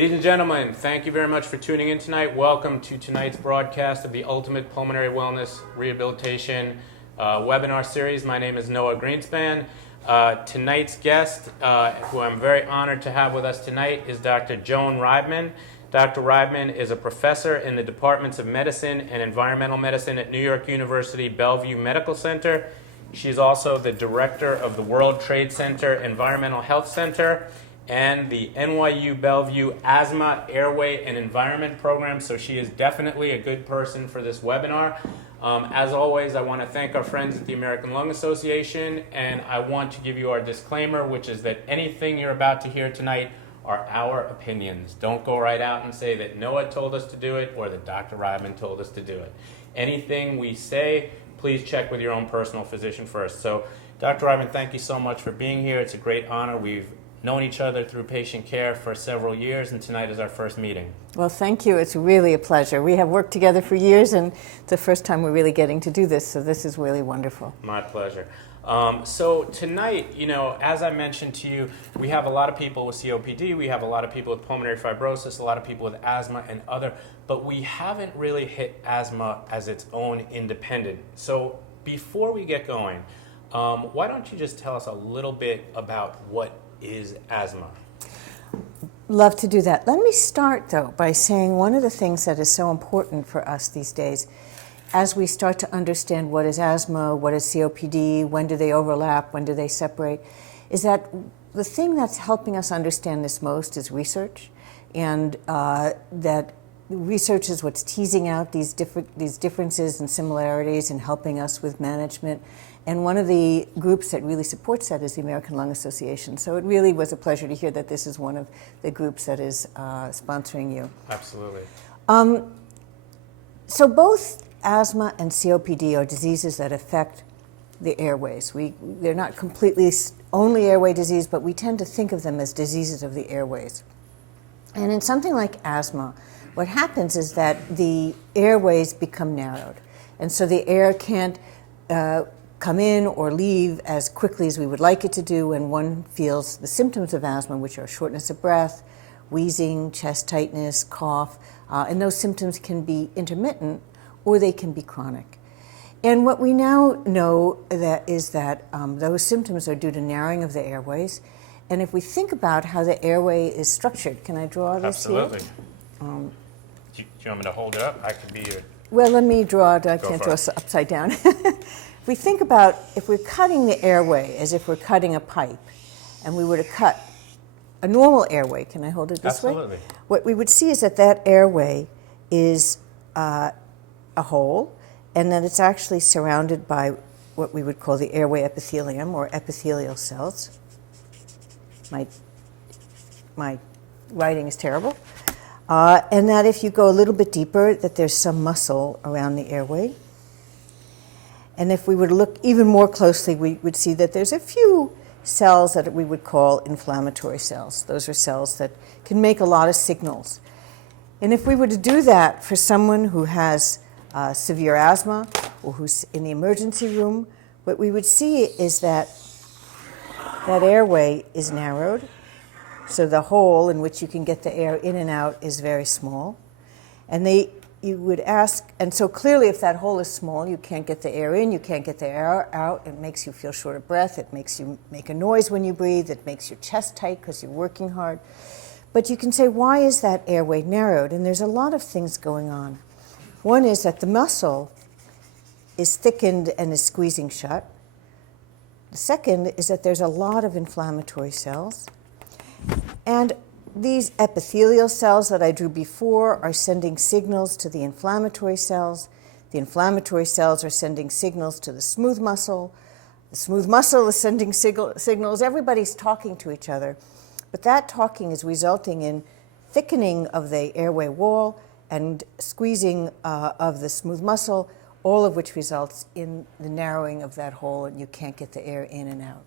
Ladies and gentlemen, thank you very much for tuning in tonight. Welcome to tonight's broadcast of the Ultimate Pulmonary Wellness Rehabilitation webinar series. My name is Noah Greenspan. Tonight's guest, who I'm very honored to have with us tonight, is Dr. Joan Reibman. Dr. Reibman is a professor in the Departments of Medicine and Environmental Medicine at New York University Bellevue Medical Center. She's also the director of the World Trade Center Environmental Health Center and the NYU Bellevue Asthma, Airway, and Environment Program, so she is definitely a good person for this webinar. As always, I want to thank our friends at the American Lung Association, and I want to give you our disclaimer, which is that anything you're about to hear tonight are our opinions. Don't go right out and say that Noah told us to do it or that Dr. Reibman told us to do it. Anything we say, please check with your own personal physician first. So, Dr. Reibman, thank you so much for being here. It's a great honor. We've known each other through patient care for several years, and tonight is our first meeting. Well, thank you. It's really a pleasure. We have worked together for years, and it's the first time we're really getting to do this, so this is really wonderful. My pleasure. So tonight, as I mentioned to you, we have a lot of people with COPD, we have a lot of people with pulmonary fibrosis, a lot of people with asthma and other, but we haven't really hit asthma as its own independent. So before we get going, why don't you just tell us a little bit about what is asthma? Love to do that. Let me start, though, by saying one of the things that is so important for us these days, as we start to understand what is asthma, what is COPD, when do they overlap, when do they separate, is that the thing that's helping us understand this most is research, and that research is what's teasing out these differences and similarities and helping us with management. And one of the groups that really supports that is the American Lung Association. So it really was a pleasure to hear that this is one of the groups that is sponsoring you. Absolutely. So both asthma and COPD are diseases that affect the airways. They're not completely only airway disease, but we tend to think of them as diseases of the airways. And in something like asthma, what happens is that the airways become narrowed. And so the air can't come in or leave as quickly as we would like it to do when one feels the symptoms of asthma, which are shortness of breath, wheezing, chest tightness, cough, and those symptoms can be intermittent or they can be chronic. And what we now know is that those symptoms are due to narrowing of the airways. And if we think about how the airway is structured, can I draw this here? Absolutely. Do you want me to hold it up? I can be your... Well, let me draw it. I can't draw it upside down. If we think about, if we're cutting the airway as if we're cutting a pipe, and we were to cut a normal airway, can I hold it this way? Absolutely. What we would see is that that airway is a hole, and that it's actually surrounded by what we would call the airway epithelium, or epithelial cells. My writing is terrible. And that if you go a little bit deeper, that there's some muscle around the airway. And if we were to look even more closely, we would see that there's a few cells that we would call inflammatory cells. Those are cells that can make a lot of signals. And if we were to do that for someone who has severe asthma or who's in the emergency room, what we would see is that that airway is narrowed. So the hole in which you can get the air in and out is very small. And you would ask, and so clearly if that hole is small, you can't get the air in, you can't get the air out, it makes you feel short of breath, it makes you make a noise when you breathe, it makes your chest tight because you're working hard. But you can say, why is that airway narrowed? And there's a lot of things going on. One is that the muscle is thickened and is squeezing shut. The second is that there's a lot of inflammatory cells. And these epithelial cells that I drew before are sending signals to the inflammatory cells. The inflammatory cells are sending signals to the smooth muscle. The smooth muscle is sending signals. Everybody's talking to each other. But that talking is resulting in thickening of the airway wall and squeezing of the smooth muscle, all of which results in the narrowing of that hole, and you can't get the air in and out.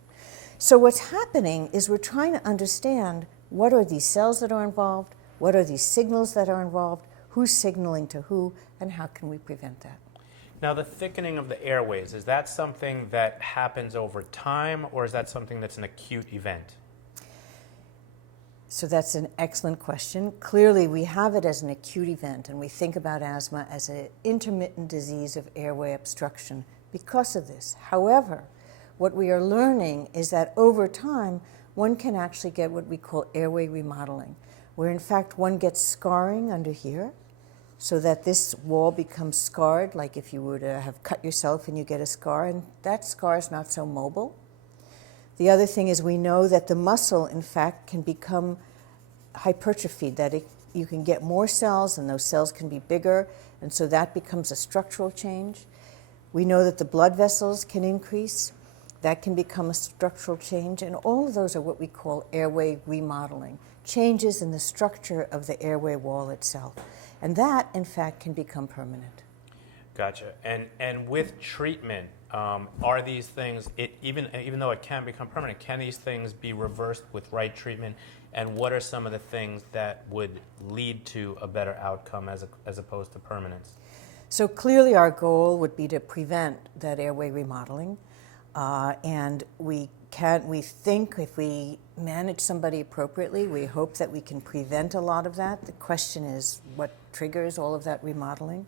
So what's happening is we're trying to understand what are these cells that are involved, what are these signals that are involved, who's signaling to who, and how can we prevent that? Now, the thickening of the airways, is that something that happens over time, or is that something that's an acute event? So that's an excellent question. Clearly, we have it as an acute event, and we think about asthma as an intermittent disease of airway obstruction because of this. However, what we are learning is that over time, one can actually get what we call airway remodeling, where in fact one gets scarring under here, so that this wall becomes scarred, like if you were to have cut yourself and you get a scar, and that scar is not so mobile. The other thing is we know that the muscle, in fact, can become hypertrophied, that you can get more cells and those cells can be bigger, and so that becomes a structural change. We know that the blood vessels can increase. That can become a structural change, and all of those are what we call airway remodeling, changes in the structure of the airway wall itself. And that, in fact, can become permanent. Gotcha. And with treatment, are these things, even though it can become permanent, can these things be reversed with right treatment? And what are some of the things that would lead to a better outcome as opposed to permanence? So clearly our goal would be to prevent that airway remodeling. And we think if we manage somebody appropriately, we hope that we can prevent a lot of that. The question is what triggers all of that remodeling.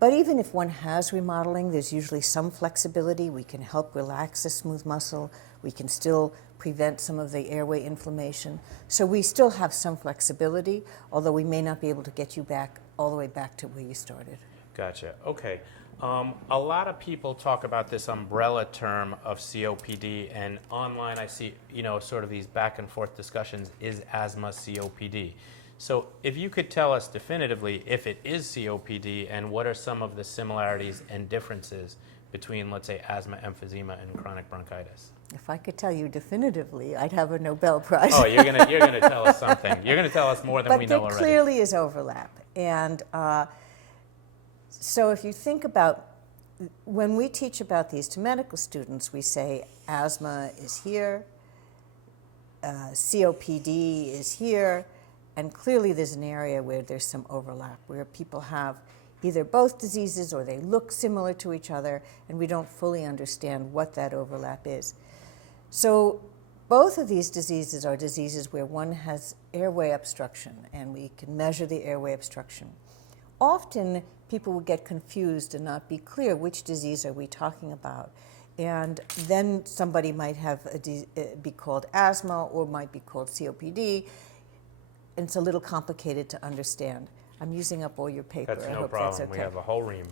But even if one has remodeling, there's usually some flexibility. We can help relax the smooth muscle. We can still prevent some of the airway inflammation. So we still have some flexibility, although we may not be able to get you back all the way back to where you started. Gotcha. Okay. A lot of people talk about this umbrella term of COPD, and online I see, sort of these back and forth discussions, is asthma COPD? So if you could tell us definitively if it is COPD and what are some of the similarities and differences between, let's say, asthma, emphysema, and chronic bronchitis. If I could tell you definitively, I'd have a Nobel Prize. Oh, you're gonna tell us something. You're gonna tell us more than we know already. But there clearly is overlap. And so if you think about, when we teach about these to medical students, we say asthma is here, COPD is here, and clearly there's an area where there's some overlap, where people have either both diseases or they look similar to each other, and we don't fully understand what that overlap is. So both of these diseases are diseases where one has airway obstruction, and we can measure the airway obstruction. Often people will get confused and not be clear which disease are we talking about. And then somebody might have be called asthma or might be called COPD. And it's a little complicated to understand. I'm using up all your paper. That's I no hope problem. that's okay. We have a whole ream.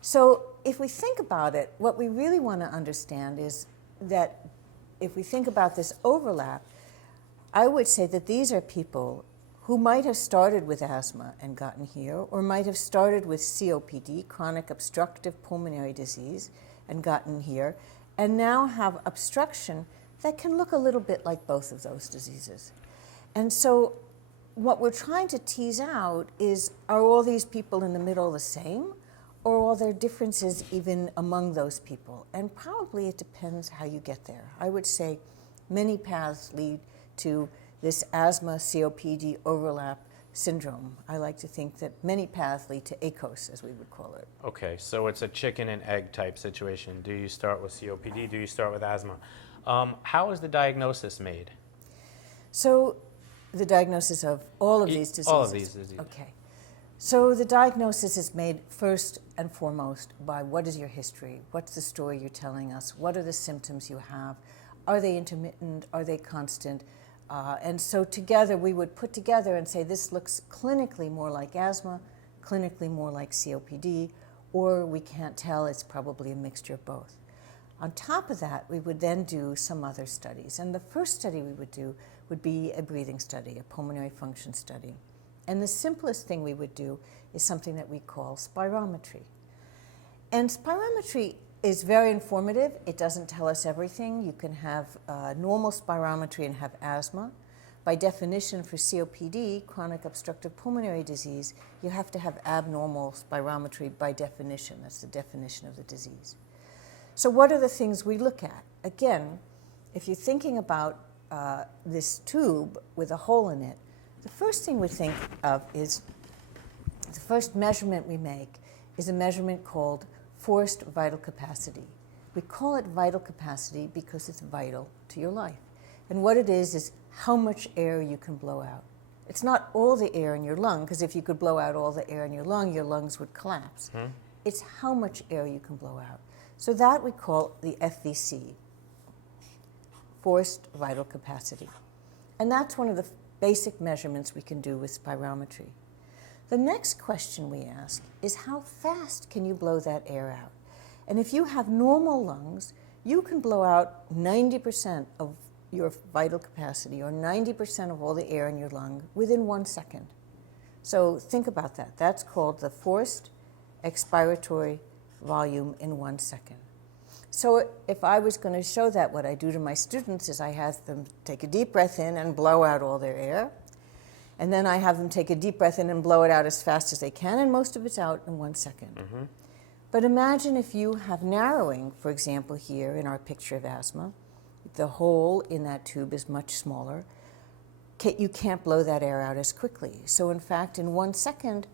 So if we think about it, what we really want to understand is that if we think about this overlap, I would say that these are people who might have started with asthma and gotten here, or might have started with COPD, chronic obstructive pulmonary disease, and gotten here, and now have obstruction that can look a little bit like both of those diseases. And so what we're trying to tease out is, are all these people in the middle the same, or are there differences even among those people? And probably it depends how you get there. I would say many paths lead to this asthma COPD overlap syndrome. I like to think that many paths lead to ACOS, as we would call it. Okay, so it's a chicken and egg type situation. Do you start with COPD? Do you start with asthma? How is the diagnosis made? So the diagnosis of all of these diseases? All of these diseases. Okay. So the diagnosis is made first and foremost by what is your history? What's the story you're telling us? What are the symptoms you have? Are they intermittent? Are they constant? And so together we would put together and say this looks clinically more like asthma, clinically more like COPD, or we can't tell, it's probably a mixture of both. On top of that, we would then do some other studies. And the first study we would do would be a breathing study, a pulmonary function study. And the simplest thing we would do is something that we call spirometry. And spirometry is very informative. It doesn't tell us everything. You can have normal spirometry and have asthma. By definition, for COPD, chronic obstructive pulmonary disease, you have to have abnormal spirometry by definition. That's the definition of the disease. So what are the things we look at? Again, if you're thinking about this tube with a hole in it, the first thing we think of is, the first measurement we make is a measurement called forced vital capacity. We call it vital capacity because it's vital to your life. And what it is how much air you can blow out. It's not all the air in your lung, because if you could blow out all the air in your lungs would collapse. It's how much air you can blow out. So that we call the FVC, forced vital capacity. And that's one of the basic measurements we can do with spirometry. The next question we ask is how fast can you blow that air out? And if you have normal lungs, you can blow out 90% of your vital capacity, or 90% of all the air in your lung, within 1 second. So think about that. That's called the forced expiratory volume in 1 second. So if I was going to show that, what I do to my students is I have them take a deep breath in and blow out all their air. And then I have them take a deep breath in and blow it out as fast as they can, and most of it's out in 1 second. But imagine if you have narrowing, for example, here in our picture of asthma. The hole in that tube is much smaller. You can't blow that air out as quickly. So in fact, in 1 second,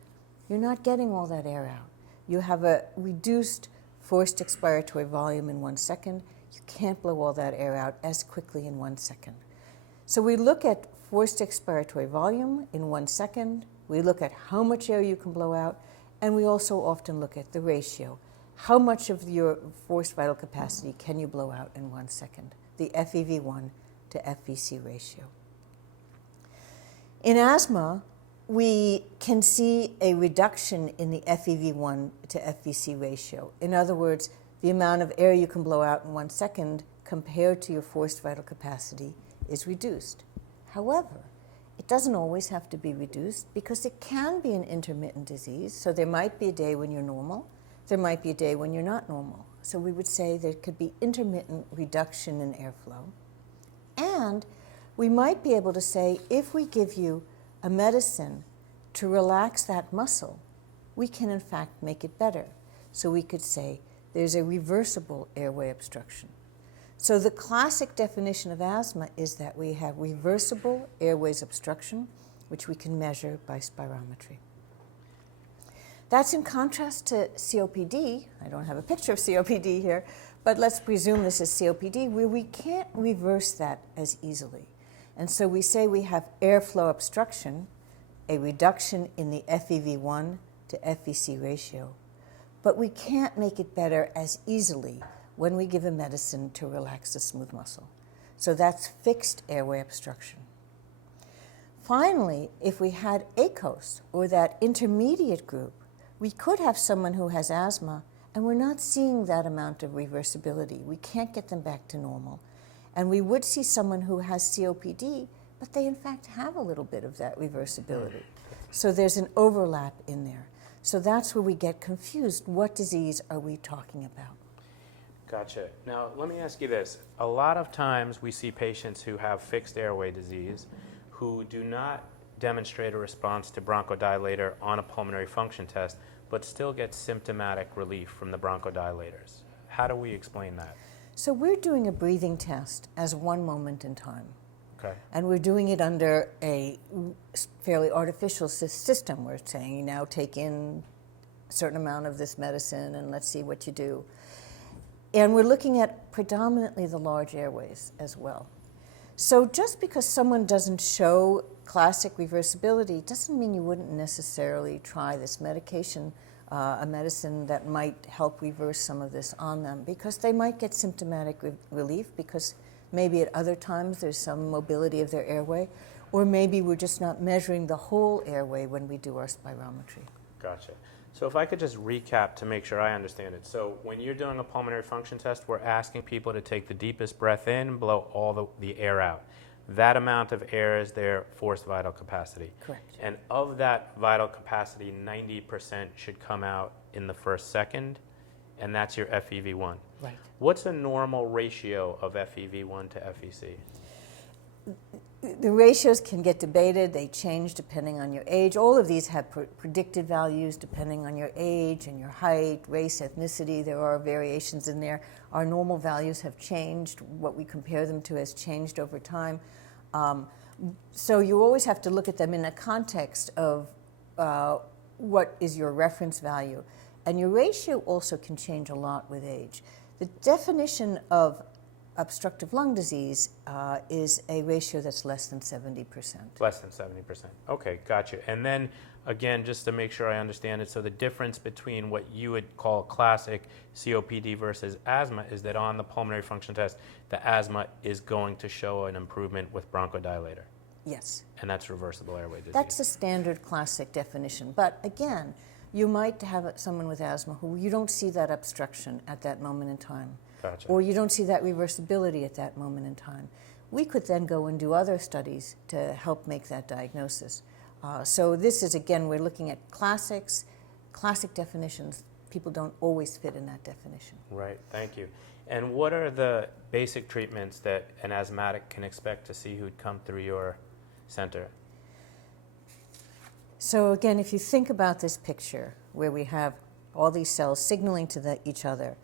you're not getting all that air out. You have a reduced forced expiratory volume in 1 second. You can't blow all that air out as quickly in 1 second. So we look at forced expiratory volume in 1 second. We look at how much air you can blow out. And we also often look at the ratio. How much of your forced vital capacity can you blow out in 1 second? The FEV1 to FVC ratio. In asthma, we can see a reduction in the FEV1 to FVC ratio. In other words, the amount of air you can blow out in 1 second compared to your forced vital capacity is reduced. However, it doesn't always have to be reduced, because it can be an intermittent disease. So there might be a day when you're normal. There might be a day when you're not normal. So we would say there could be intermittent reduction in airflow. And we might be able to say, if we give you a medicine to relax that muscle, we can in fact make it better. So we could say there's a reversible airway obstruction. So the classic definition of asthma is that we have reversible airways obstruction, which we can measure by spirometry. That's in contrast to COPD. I don't have a picture of COPD here, but let's presume this is COPD, where we can't reverse that as easily. And so we say we have airflow obstruction, a reduction in the FEV1 to FVC ratio, but we can't make it better as easily when we give a medicine to relax the smooth muscle. So that's fixed airway obstruction. Finally, if we had ACOS, or that intermediate group, we could have someone who has asthma, and we're not seeing that amount of reversibility. We can't get them back to normal. And we would see someone who has COPD, but they in fact have a little bit of that reversibility. So there's an overlap in there. So that's where we get confused. What disease are we talking about? Gotcha. Now, let me ask you this. A lot of times we see patients who have fixed airway disease who do not demonstrate a response to bronchodilator on a pulmonary function test, but still get symptomatic relief from the bronchodilators. How do we explain that? So we're doing a breathing test as one moment in time. Okay. And we're doing it under a fairly artificial system. We're saying, you now take in a certain amount of this medicine and let's see what you do. And we're looking at predominantly the large airways as well. So just because someone doesn't show classic reversibility doesn't mean you wouldn't necessarily try this medication, a medicine that might help reverse some of this on them, because they might get symptomatic relief, because maybe at other times there's some mobility of their airway, or maybe we're just not measuring the whole airway when we do our spirometry. Gotcha. So if I could just recap to make sure I understand it. So when you're doing a pulmonary function test, we're asking people to take the deepest breath in, blow all the air out. That amount of air is their forced vital capacity. Correct. And of that vital capacity, 90% should come out in the first second, and that's your FEV1. Right. What's a normal ratio of FEV1 to FVC? The ratios can get debated. They change depending on your age. All of these have predicted values depending on your age and your height, race, ethnicity. There are variations in there. Our normal values have changed. What we compare them to has changed over time. So you always have to look at them in a context of what is your reference value. And your ratio also can change a lot with age. The definition of obstructive lung disease is a ratio that's less than 70%. Less than 70%. Okay, gotcha. And then again, just to make sure I understand it, so the difference between what you would call classic COPD versus asthma is that on the pulmonary function test, the asthma is going to show an improvement with bronchodilator. Yes. And that's reversible airway disease. That's the standard classic definition. But again, you might have someone with asthma who you don't see that obstruction at that moment in time. Gotcha. Or you don't see that reversibility at that moment in time. We could then go and do other studies to help make that diagnosis. So this is, again, we're looking at classic definitions. People don't always fit in that definition. Right, thank you. And what are the basic treatments that an asthmatic can expect to see who'd come through your center? So again, if you think about this picture where we have all these cells signaling to each other,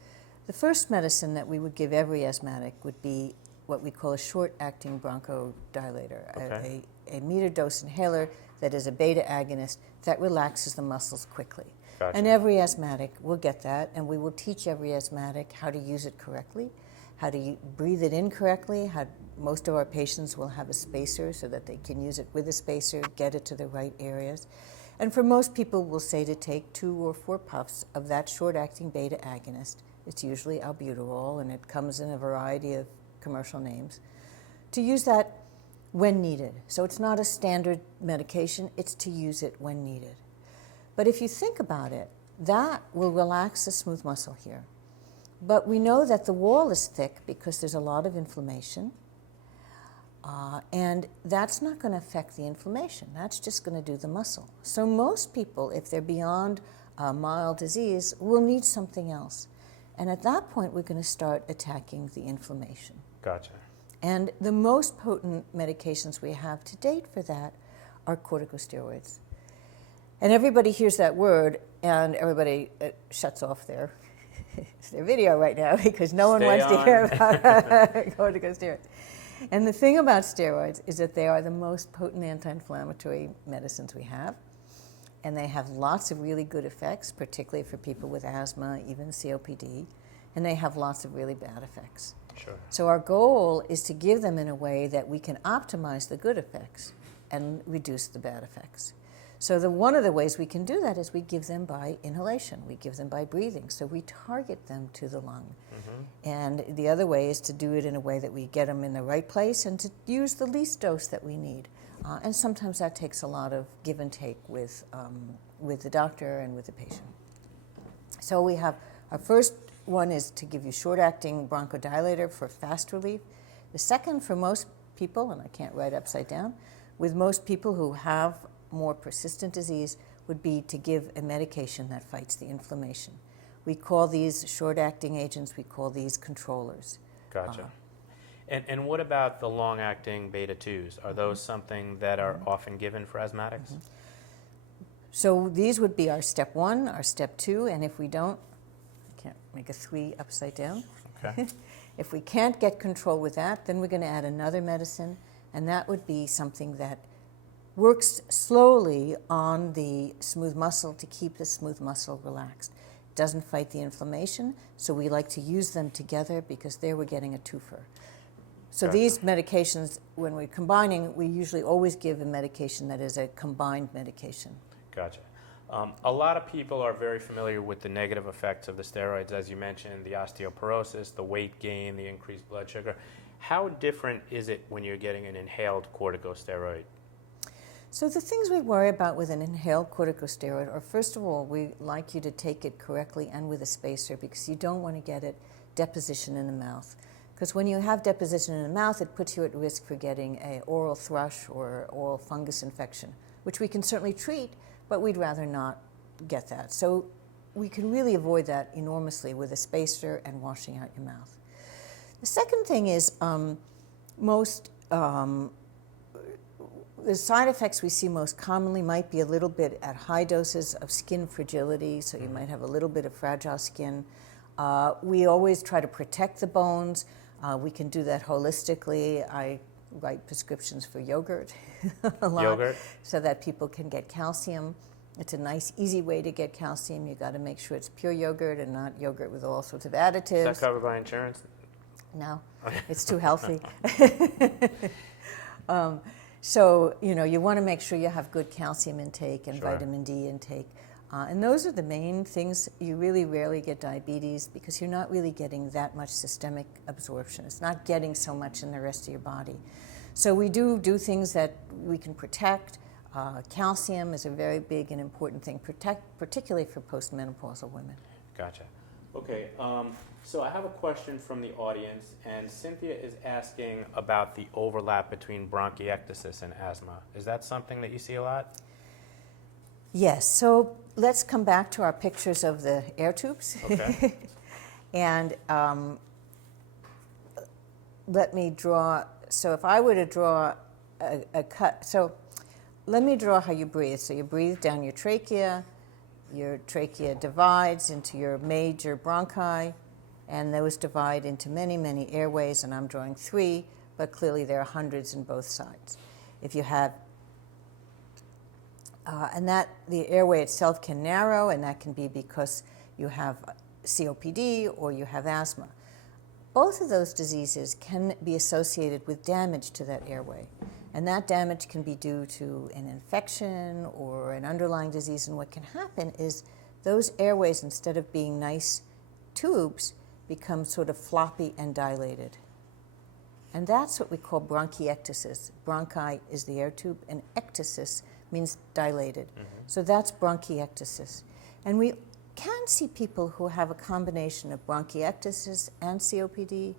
the first medicine that we would give every asthmatic would be what we call a short-acting bronchodilator, Okay. a metered-dose inhaler that is a beta agonist that relaxes the muscles quickly. Gotcha. And every asthmatic will get that, and we will teach every asthmatic how to use it correctly, how to breathe it in correctly. Most of our patients will have a spacer so that they can use it with a spacer, get it to the right areas. And for most people, we'll say to take 2 or 4 puffs of that short-acting beta agonist. It's usually albuterol, and it comes in a variety of commercial names, to use that when needed. So it's not a standard medication, it's to use it when needed. But if you think about it, that will relax the smooth muscle here. But we know that the wall is thick because there's a lot of inflammation, and that's not going to affect the inflammation. That's just going to do the muscle. So most people, if they're beyond mild disease, will need something else. And at that point, we're going to start attacking the inflammation. Gotcha. And the most potent medications we have to date for that are corticosteroids. And everybody hears that word, and everybody shuts off their video right now because no one wants to hear about corticosteroids. And the thing about steroids is that they are the most potent anti-inflammatory medicines we have. And they have lots of really good effects, particularly for people with asthma, even COPD. And they have lots of really bad effects. Sure. So our goal is to give them in a way that we can optimize the good effects and reduce the bad effects. So one of the ways we can do that is we give them by inhalation. We give them by breathing. So we target them to the lung. Mm-hmm. And the other way is to do it in a way that we get them in the right place and to use the least dose that we need. And sometimes that takes a lot of give and take with the doctor and with the patient. So we have our first one is to give you short-acting bronchodilator for fast relief. The second, for most people, and I can't write upside down, with most people who have more persistent disease, would be to give a medication that fights the inflammation. We call these short-acting agents, we call these controllers. Gotcha. And what about the long-acting beta-2s? Are those something that are often given for asthmatics? Mm-hmm. So these would be our step 1, our step 2, and if we don't, I can't make a 3 upside down. Okay. If we can't get control with that, then we're going to add another medicine, and that would be something that works slowly on the smooth muscle to keep the smooth muscle relaxed. It doesn't fight the inflammation, so we like to use them together because there we're getting a twofer. So Gotcha. These medications, when we're combining, we usually always give a medication that is a combined medication. Gotcha. A lot of people are very familiar with the negative effects of the steroids, as you mentioned, the osteoporosis, the weight gain, the increased blood sugar. How different is it when you're getting an inhaled corticosteroid? So the things we worry about with an inhaled corticosteroid are, first of all, we like you to take it correctly and with a spacer because you don't want to get it deposition in the mouth. Because when you have deposition in the mouth, it puts you at risk for getting an oral thrush or oral fungus infection, which we can certainly treat, but we'd rather not get that. So we can really avoid that enormously with a spacer and washing out your mouth. The second thing is the side effects we see most commonly might be a little bit at high doses of skin fragility, so you might have a little bit of fragile skin. We always try to protect the bones. We can do that holistically. I write prescriptions for yogurt a lot, Yogurt? so that people can get calcium. It's a nice, easy way to get calcium. You got to make sure it's pure yogurt and not yogurt with all sorts of additives. Is that covered by insurance? No, it's too healthy. So, you want to make sure you have good calcium intake and Sure. vitamin D intake. And those are the main things. You really rarely get diabetes because you're not really getting that much systemic absorption. It's not getting so much in the rest of your body. So we do things that we can protect. Calcium is a very big and important thing, particularly for postmenopausal women. Gotcha. Okay, so I have a question from the audience, and Cynthia is asking about the overlap between bronchiectasis and asthma. Is that something that you see a lot? Yes, so let's come back to our pictures of the air tubes. Okay. And let me draw, so if I were to draw a cut, so let me draw how you breathe. So you breathe down your trachea divides into your major bronchi, and those divide into many, many airways, and I'm drawing 3, but clearly there are hundreds in both sides. If you have and that the airway itself can narrow, and that can be because you have COPD or you have asthma. Both of those diseases can be associated with damage to that airway, and that damage can be due to an infection or an underlying disease. And what can happen is those airways, instead of being nice tubes, become sort of floppy and dilated. And that's what we call bronchiectasis. Bronchi is the air tube, and ectasis means dilated. Mm-hmm. So that's bronchiectasis. And we can see people who have a combination of bronchiectasis and COPD,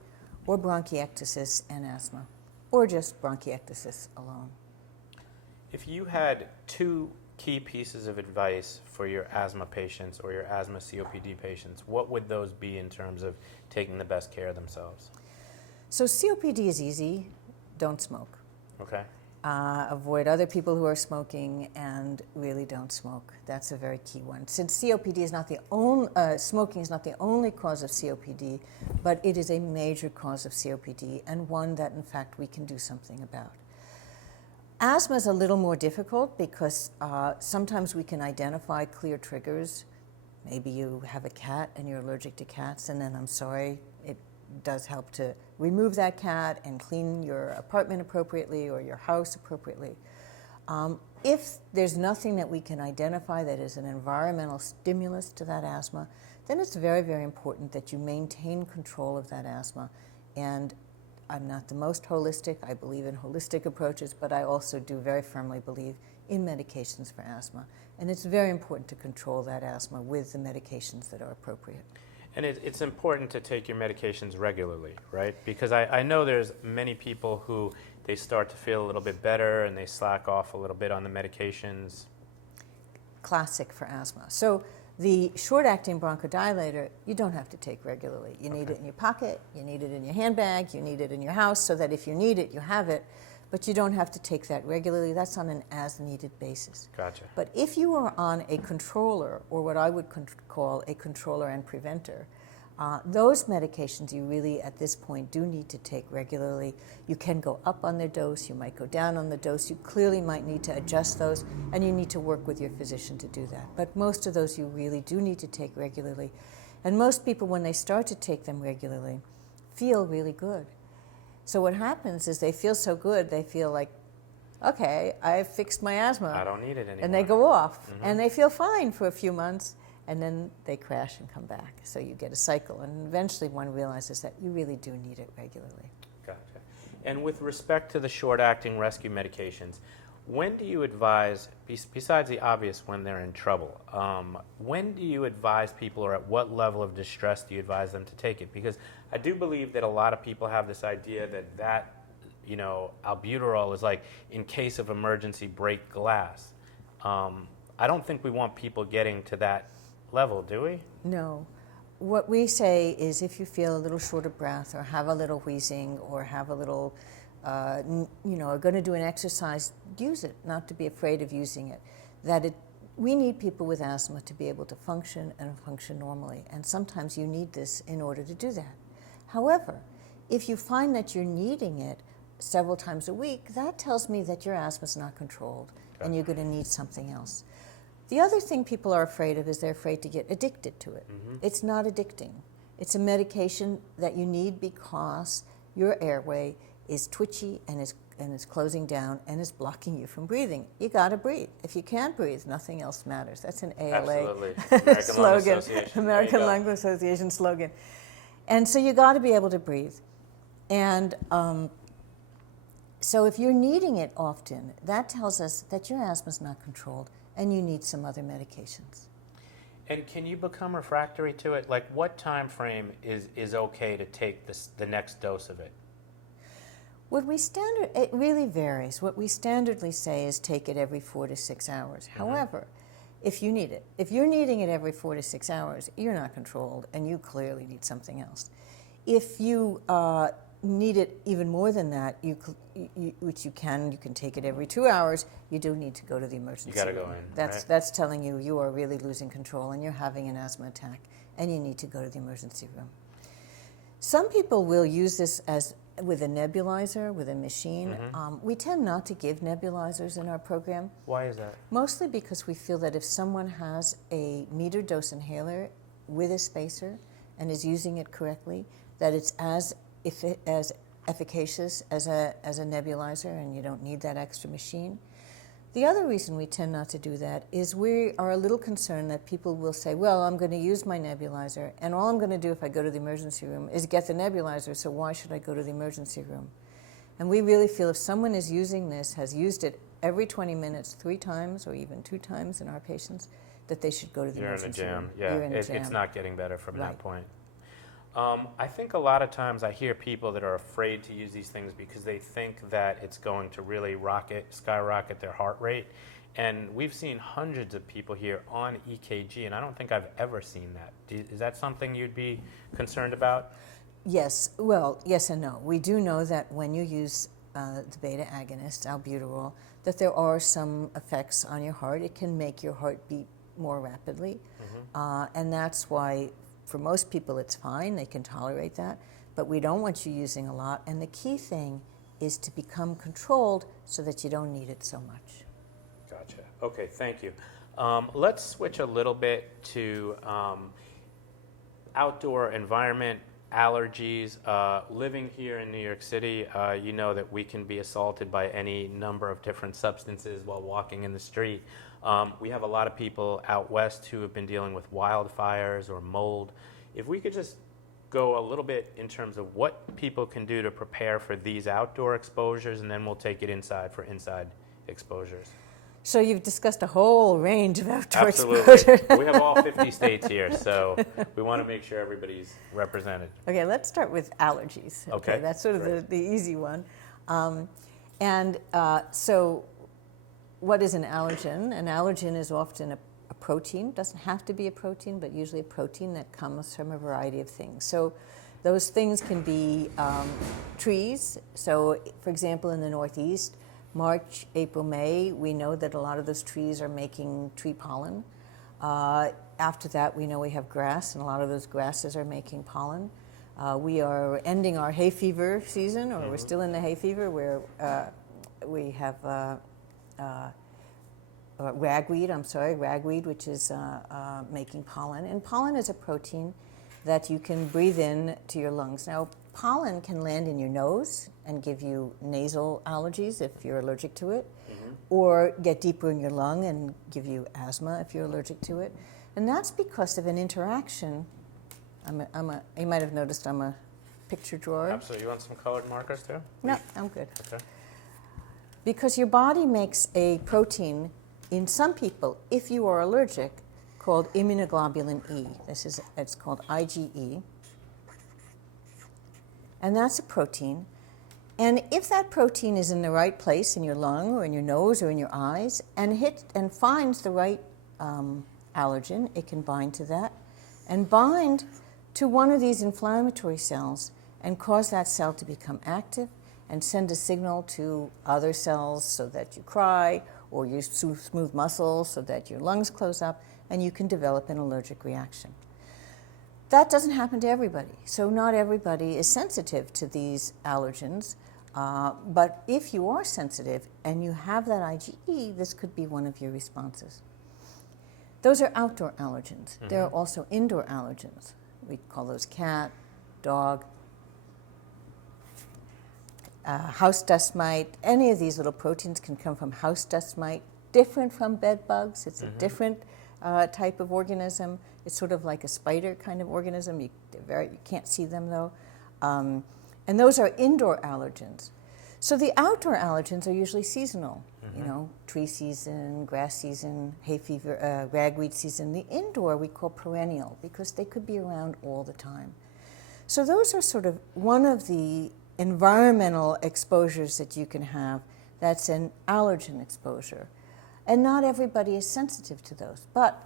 or bronchiectasis and asthma, or just bronchiectasis alone. If you had 2 key pieces of advice for your asthma patients or your asthma COPD patients, what would those be in terms of taking the best care of themselves? So COPD is easy. Don't smoke. Okay. Avoid other people who are smoking, and really don't smoke. That's a very key one. Since COPD is not the only, smoking is not the only cause of COPD, but it is a major cause of COPD, and one that, in fact, we can do something about. Asthma is a little more difficult because sometimes we can identify clear triggers. Maybe you have a cat and you're allergic to cats, and then I'm sorry, it does help to remove that cat and clean your apartment appropriately or your house appropriately. If there's nothing that we can identify that is an environmental stimulus to that asthma, then it's very, very important that you maintain control of that asthma. And I'm not the most holistic. I believe in holistic approaches, but I also do very firmly believe in medications for asthma. And it's very important to control that asthma with the medications that are appropriate. And it's important to take your medications regularly, right? Because I know there's many people who they start to feel a little bit better and they slack off a little bit on the medications. Classic for asthma. So the short-acting bronchodilator, you don't have to take regularly. You need it in your pocket, you need it in your handbag, you need it in your house so that if you need it, you have it. But you don't have to take that regularly. That's on an as-needed basis. Gotcha. But if you are on a controller, or what I would call a controller and preventer, those medications you really, at this point, do need to take regularly. You can go up on their dose. You might go down on the dose. You clearly might need to adjust those, and you need to work with your physician to do that. But most of those you really do need to take regularly. And most people, when they start to take them regularly, feel really good. So what happens is they feel so good, they feel like, okay, I've fixed my asthma. I don't need it anymore. And they go off, and they feel fine for a few months, and then they crash and come back. So you get a cycle, and eventually one realizes that you really do need it regularly. Gotcha. And with respect to the short-acting rescue medications, when do you advise, besides the obvious when they're in trouble, when do you advise people, or at what level of distress do you advise them to take it? Because I do believe that a lot of people have this idea that albuterol is like in case of emergency break glass. I don't think we want people getting to that level, do we? No. What we say is if you feel a little short of breath or have a little wheezing or have a little are going to do an exercise, use it, not to be afraid of using it. We need people with asthma to be able to function and function normally, and sometimes you need this in order to do that. However, if you find that you're needing it several times a week, that tells me that your asthma is not controlled and you're going to need something else. The other thing people are afraid of is they're afraid to get addicted to it. Mm-hmm. It's not addicting. It's a medication that you need because your airway is twitchy and is closing down and is blocking you from breathing. You got to breathe. If you can't breathe, nothing else matters. That's an ALA American slogan, Lung Association. American Lung Association slogan. And so you got to be able to breathe. And so if you're needing it often, that tells us that your asthma is not controlled and you need some other medications. And can you become refractory to it? Like, what time frame is okay to take the next dose of it? It really varies. What we standardly say is take it every 4 to 6 hours. Mm-hmm. However, if you need it, if you're needing it every 4 to 6 hours, you're not controlled and you clearly need something else. If you need it even more than that, which you can take it every 2 hours, you do need to go to the emergency room. You got to go in. That's telling you are really losing control and you're having an asthma attack and you need to go to the emergency room. Some people will use this with a nebulizer, with a machine. Mm-hmm. We tend not to give nebulizers in our program. Why is that? Mostly because we feel that if someone has a metered dose inhaler with a spacer and is using it correctly, that it's as efficacious as a nebulizer and you don't need that extra machine. The other reason we tend not to do that is we are a little concerned that people will say, well, I'm going to use my nebulizer, and all I'm going to do if I go to the emergency room is get the nebulizer, so why should I go to the emergency room? And we really feel if someone is using this, has used it every 20 minutes 3 times or even 2 times in our patients, that they should go to the emergency room. You're in a jam. It's not getting better from that point. I think a lot of times I hear people that are afraid to use these things because they think that it's going to really skyrocket their heart rate. And we've seen hundreds of people here on EKG, and I don't think I've ever seen that. Is that something you'd be concerned about? Yes. Well, yes and no. We do know that when you use the beta agonists, albuterol, that there are some effects on your heart. It can make your heart beat more rapidly. Mm-hmm. And that's why for most people it's fine. They can tolerate that. But we don't want you using a lot. And the key thing is to become controlled so that you don't need it so much. Gotcha. Okay, thank you. Let's switch a little bit to outdoor environment, allergies. Living here in New York City, you know that we can be assaulted by any number of different substances while walking in the street. We have a lot of people out west who have been dealing with wildfires or mold. If we could just go a little bit in terms of what people can do to prepare for these outdoor exposures, and then we'll take it inside for inside exposures. So you've discussed a whole range of outdoor Absolutely. exposure. We have all 50 states here, so we want to make sure everybody's represented. Okay, let's start with allergies. Okay. That's sort of the easy one. So what is an allergen? An allergen is often a protein. Doesn't have to be a protein, but usually a protein that comes from a variety of things. So those things can be trees. So, for example, in the Northeast, March, April, May, we know that a lot of those trees are making tree pollen. After that, we know we have grass, and a lot of those grasses are making pollen. We are ending our hay fever season, or we're still in the hay fever, where we have ragweed, which is making pollen. And pollen is a protein that you can breathe in to your lungs. Now, pollen can land in your nose and give you nasal allergies if you're allergic to it, or get deeper in your lung and give you asthma if you're allergic to it. And that's because of an interaction. You might have noticed I'm a picture drawer. Absolutely. You want some colored markers too? No, I'm good. Okay. Because your body makes a protein in some people, if you are allergic, called immunoglobulin E. It's called IgE. And that's a protein. And if that protein is in the right place in your lung or in your nose or in your eyes and finds the right allergen, it can bind to that and bind to one of these inflammatory cells and cause that cell to become active and send a signal to other cells so that you cry, or you smooth muscles so that your lungs close up, and you can develop an allergic reaction. That doesn't happen to everybody. So not everybody is sensitive to these allergens. But if you are sensitive and you have that IgE, this could be one of your responses. Those are outdoor allergens. There are also indoor allergens. We call those cat, dog, house dust mite. Any of these little proteins can come from house dust mite, different from bed bugs. It's a different type of organism. It's sort of like a spider kind of organism. You can't see them though. And those are indoor allergens. So the outdoor allergens are usually seasonal, you know, tree season, grass season, hay fever, ragweed season. The indoor we call perennial because they could be around all the time. So those are sort of one of the environmental exposures that you can have that's an allergen exposure. And not everybody is sensitive to those. But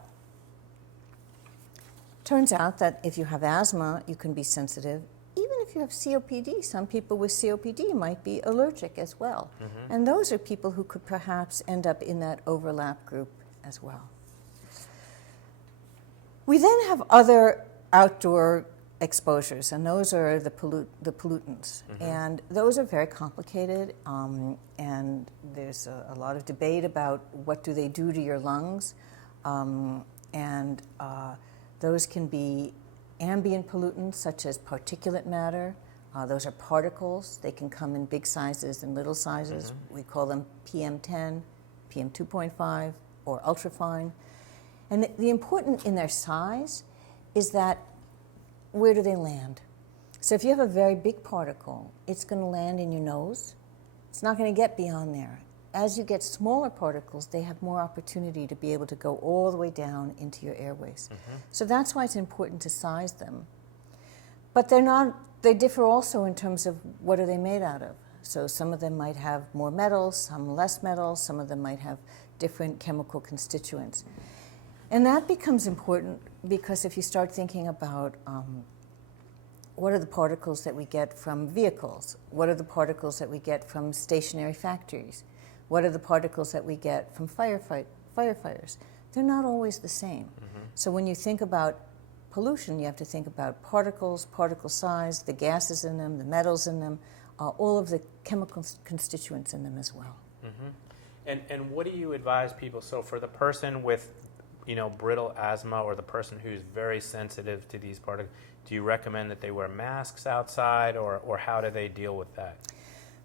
turns out that if you have asthma, you can be sensitive. Even if you have COPD, some people with COPD might be allergic as well. And those are people who could perhaps end up in that overlap group as well. We then have other outdoor exposures, and those are the pollutants. And those are very complicated, and there's a lot of debate about what do they do to your lungs. And those can be ambient pollutants such as particulate matter. Those are particles. They can come in big sizes and little sizes. We call them PM10, PM2.5, or ultrafine. And the important in their size is that where do they land? So if you have a very big particle, it's going to land in your nose. It's not going to get beyond there. As you get smaller particles, they have more opportunity to be able to go all the way down into your airways. So that's why it's important to size them. But they differ also in terms of what are they made out of. So some of them might have more metals, some less metals, some of them might have different chemical constituents. And that becomes important because if you start thinking about what are the particles that we get from vehicles, what are the particles that we get from stationary factories, what are the particles that we get from firefighters, they're not always the same. So when you think about pollution, you have to think about particles, particle size, the gases in them, the metals in them, all of the chemical constituents in them as well. And what do you advise people? So for the person with brittle asthma or the person who's very sensitive to these particles, do you recommend that they wear masks outside or how do they deal with that?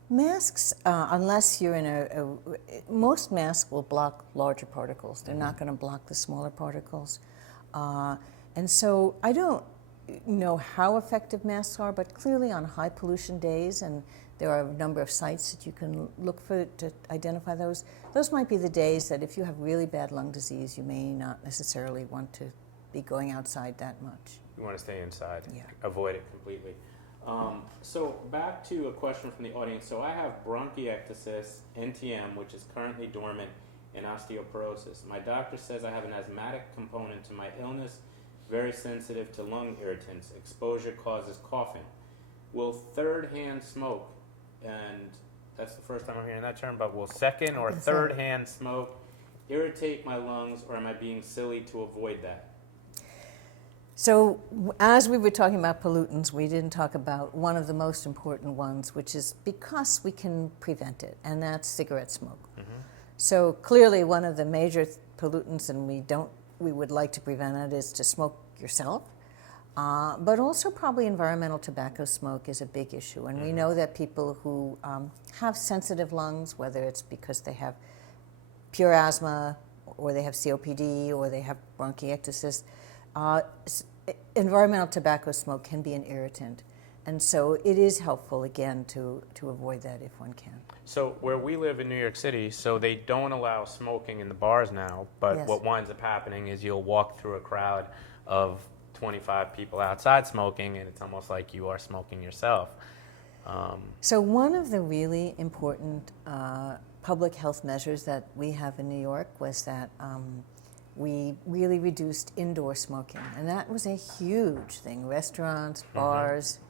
Masks, unless you're in most masks will block larger particles. They're not going to block the smaller particles. And so I don't know how effective masks are, but clearly on high pollution days, and there are a number of sites that you can look for to identify those. Those might be the days that if you have really bad lung disease, you may not necessarily want to be going outside that much. You want to stay inside, Yeah. avoid it completely. So back to a question from the audience. So I have bronchiectasis, NTM, which is currently dormant, and osteoporosis. My doctor says I have an asthmatic component to my illness, very sensitive to lung irritants. Exposure causes coughing. Will third-hand smoke, and that's the first time I'm hearing that term, but will second or third-hand smoke irritate my lungs, or am I being silly to avoid that? So as we were talking about pollutants, we didn't talk about one of the most important ones, which is because we can prevent it, and that's cigarette smoke. So clearly one of the major pollutants, and we would like to prevent it, is to smoke yourself. But also probably environmental tobacco smoke is a big issue. And we know that people who have sensitive lungs, whether it's because they have pure asthma, or they have COPD, or they have bronchiectasis, environmental tobacco smoke can be an irritant. And so it is helpful, again, to avoid that if one can. So where we live in New York City, so they don't allow smoking in the bars now, but Yes. what winds up happening is you'll walk through a crowd of 25 people outside smoking, and it's almost like you are smoking yourself. So one of the really important public health measures that we have in New York was that we really reduced indoor smoking, and that was a huge thing. Restaurants, bars,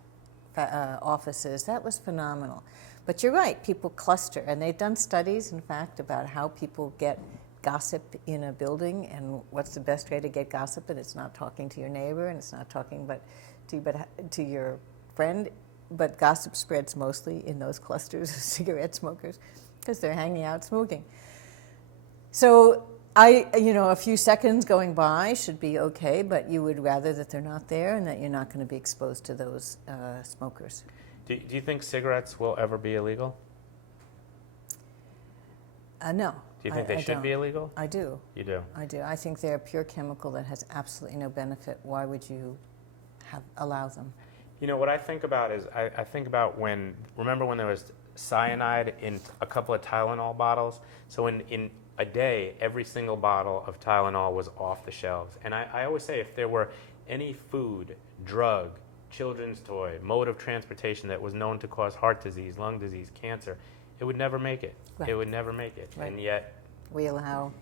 offices, that was phenomenal. But you're right, people cluster, and they've done studies, in fact, about how people get gossip in a building and what's the best way to get gossip, and it's not talking to your neighbor, and it's not talking to your friend, but gossip spreads mostly in those clusters of cigarette smokers because they're hanging out smoking. So A few seconds going by should be okay, but you would rather that they're not there and that you're not going to be exposed to those smokers. Do you think cigarettes will ever be illegal? No. Do you think they should be illegal? I do. You do? I do. I think they're a pure chemical that has absolutely no benefit. Why would you allow them? You know, what I think about is, I think about remember when there was cyanide in a couple of Tylenol bottles? So in a day, every single bottle of Tylenol was off the shelves. And I always say, if there were any food, drug, children's toy, mode of transportation that was known to cause heart disease, lung disease, cancer, it would never make it. Right. It would never make it. Right. And yet, we allow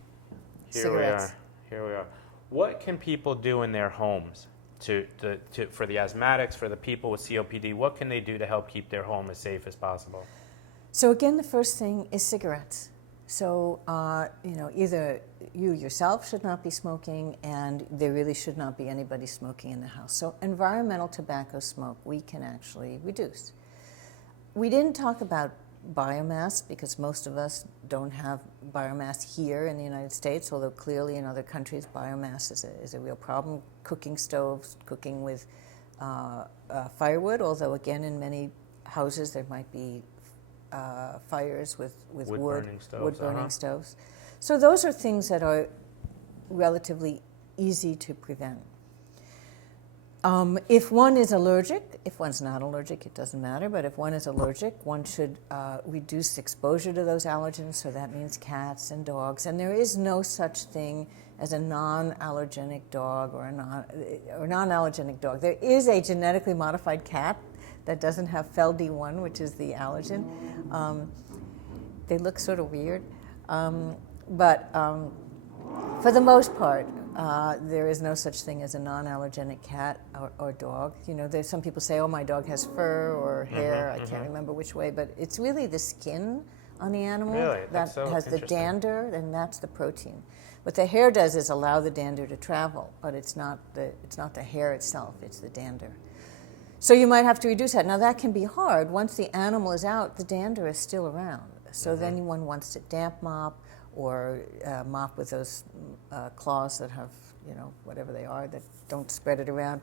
cigarettes. Here we are. What can people do in their homes for the asthmatics, for the people with COPD? What can they do to help keep their home as safe as possible? So again, the first thing is cigarettes. So, either you yourself should not be smoking, and there really should not be anybody smoking in the house. So environmental tobacco smoke we can actually reduce. We didn't talk about biomass because most of us don't have biomass here in the United States, although clearly in other countries biomass is a real problem. Cooking stoves, cooking with firewood, although again in many houses there might be fires with wood-burning stoves. So those are things that are relatively easy to prevent. If one is allergic, if one's not allergic, it doesn't matter, but if one is allergic, one should reduce exposure to those allergens, so that means cats and dogs. And there is no such thing as a non-allergenic dog or non-allergenic dog. There is a genetically modified cat that doesn't have FeLD1, which is the allergen. They look sort of weird. But for the most part, there is no such thing as a non-allergenic cat or dog. There's some people say, oh, my dog has fur or hair. I can't remember which way, but it's really the skin on the animal that has the dander, and that's the protein. What the hair does is allow the dander to travel, but it's not the hair itself, it's the dander. So you might have to reduce that. Now that can be hard. Once the animal is out, the dander is still around. So then one wants to damp mop or mop with those claws that have, whatever they are, that don't spread it around.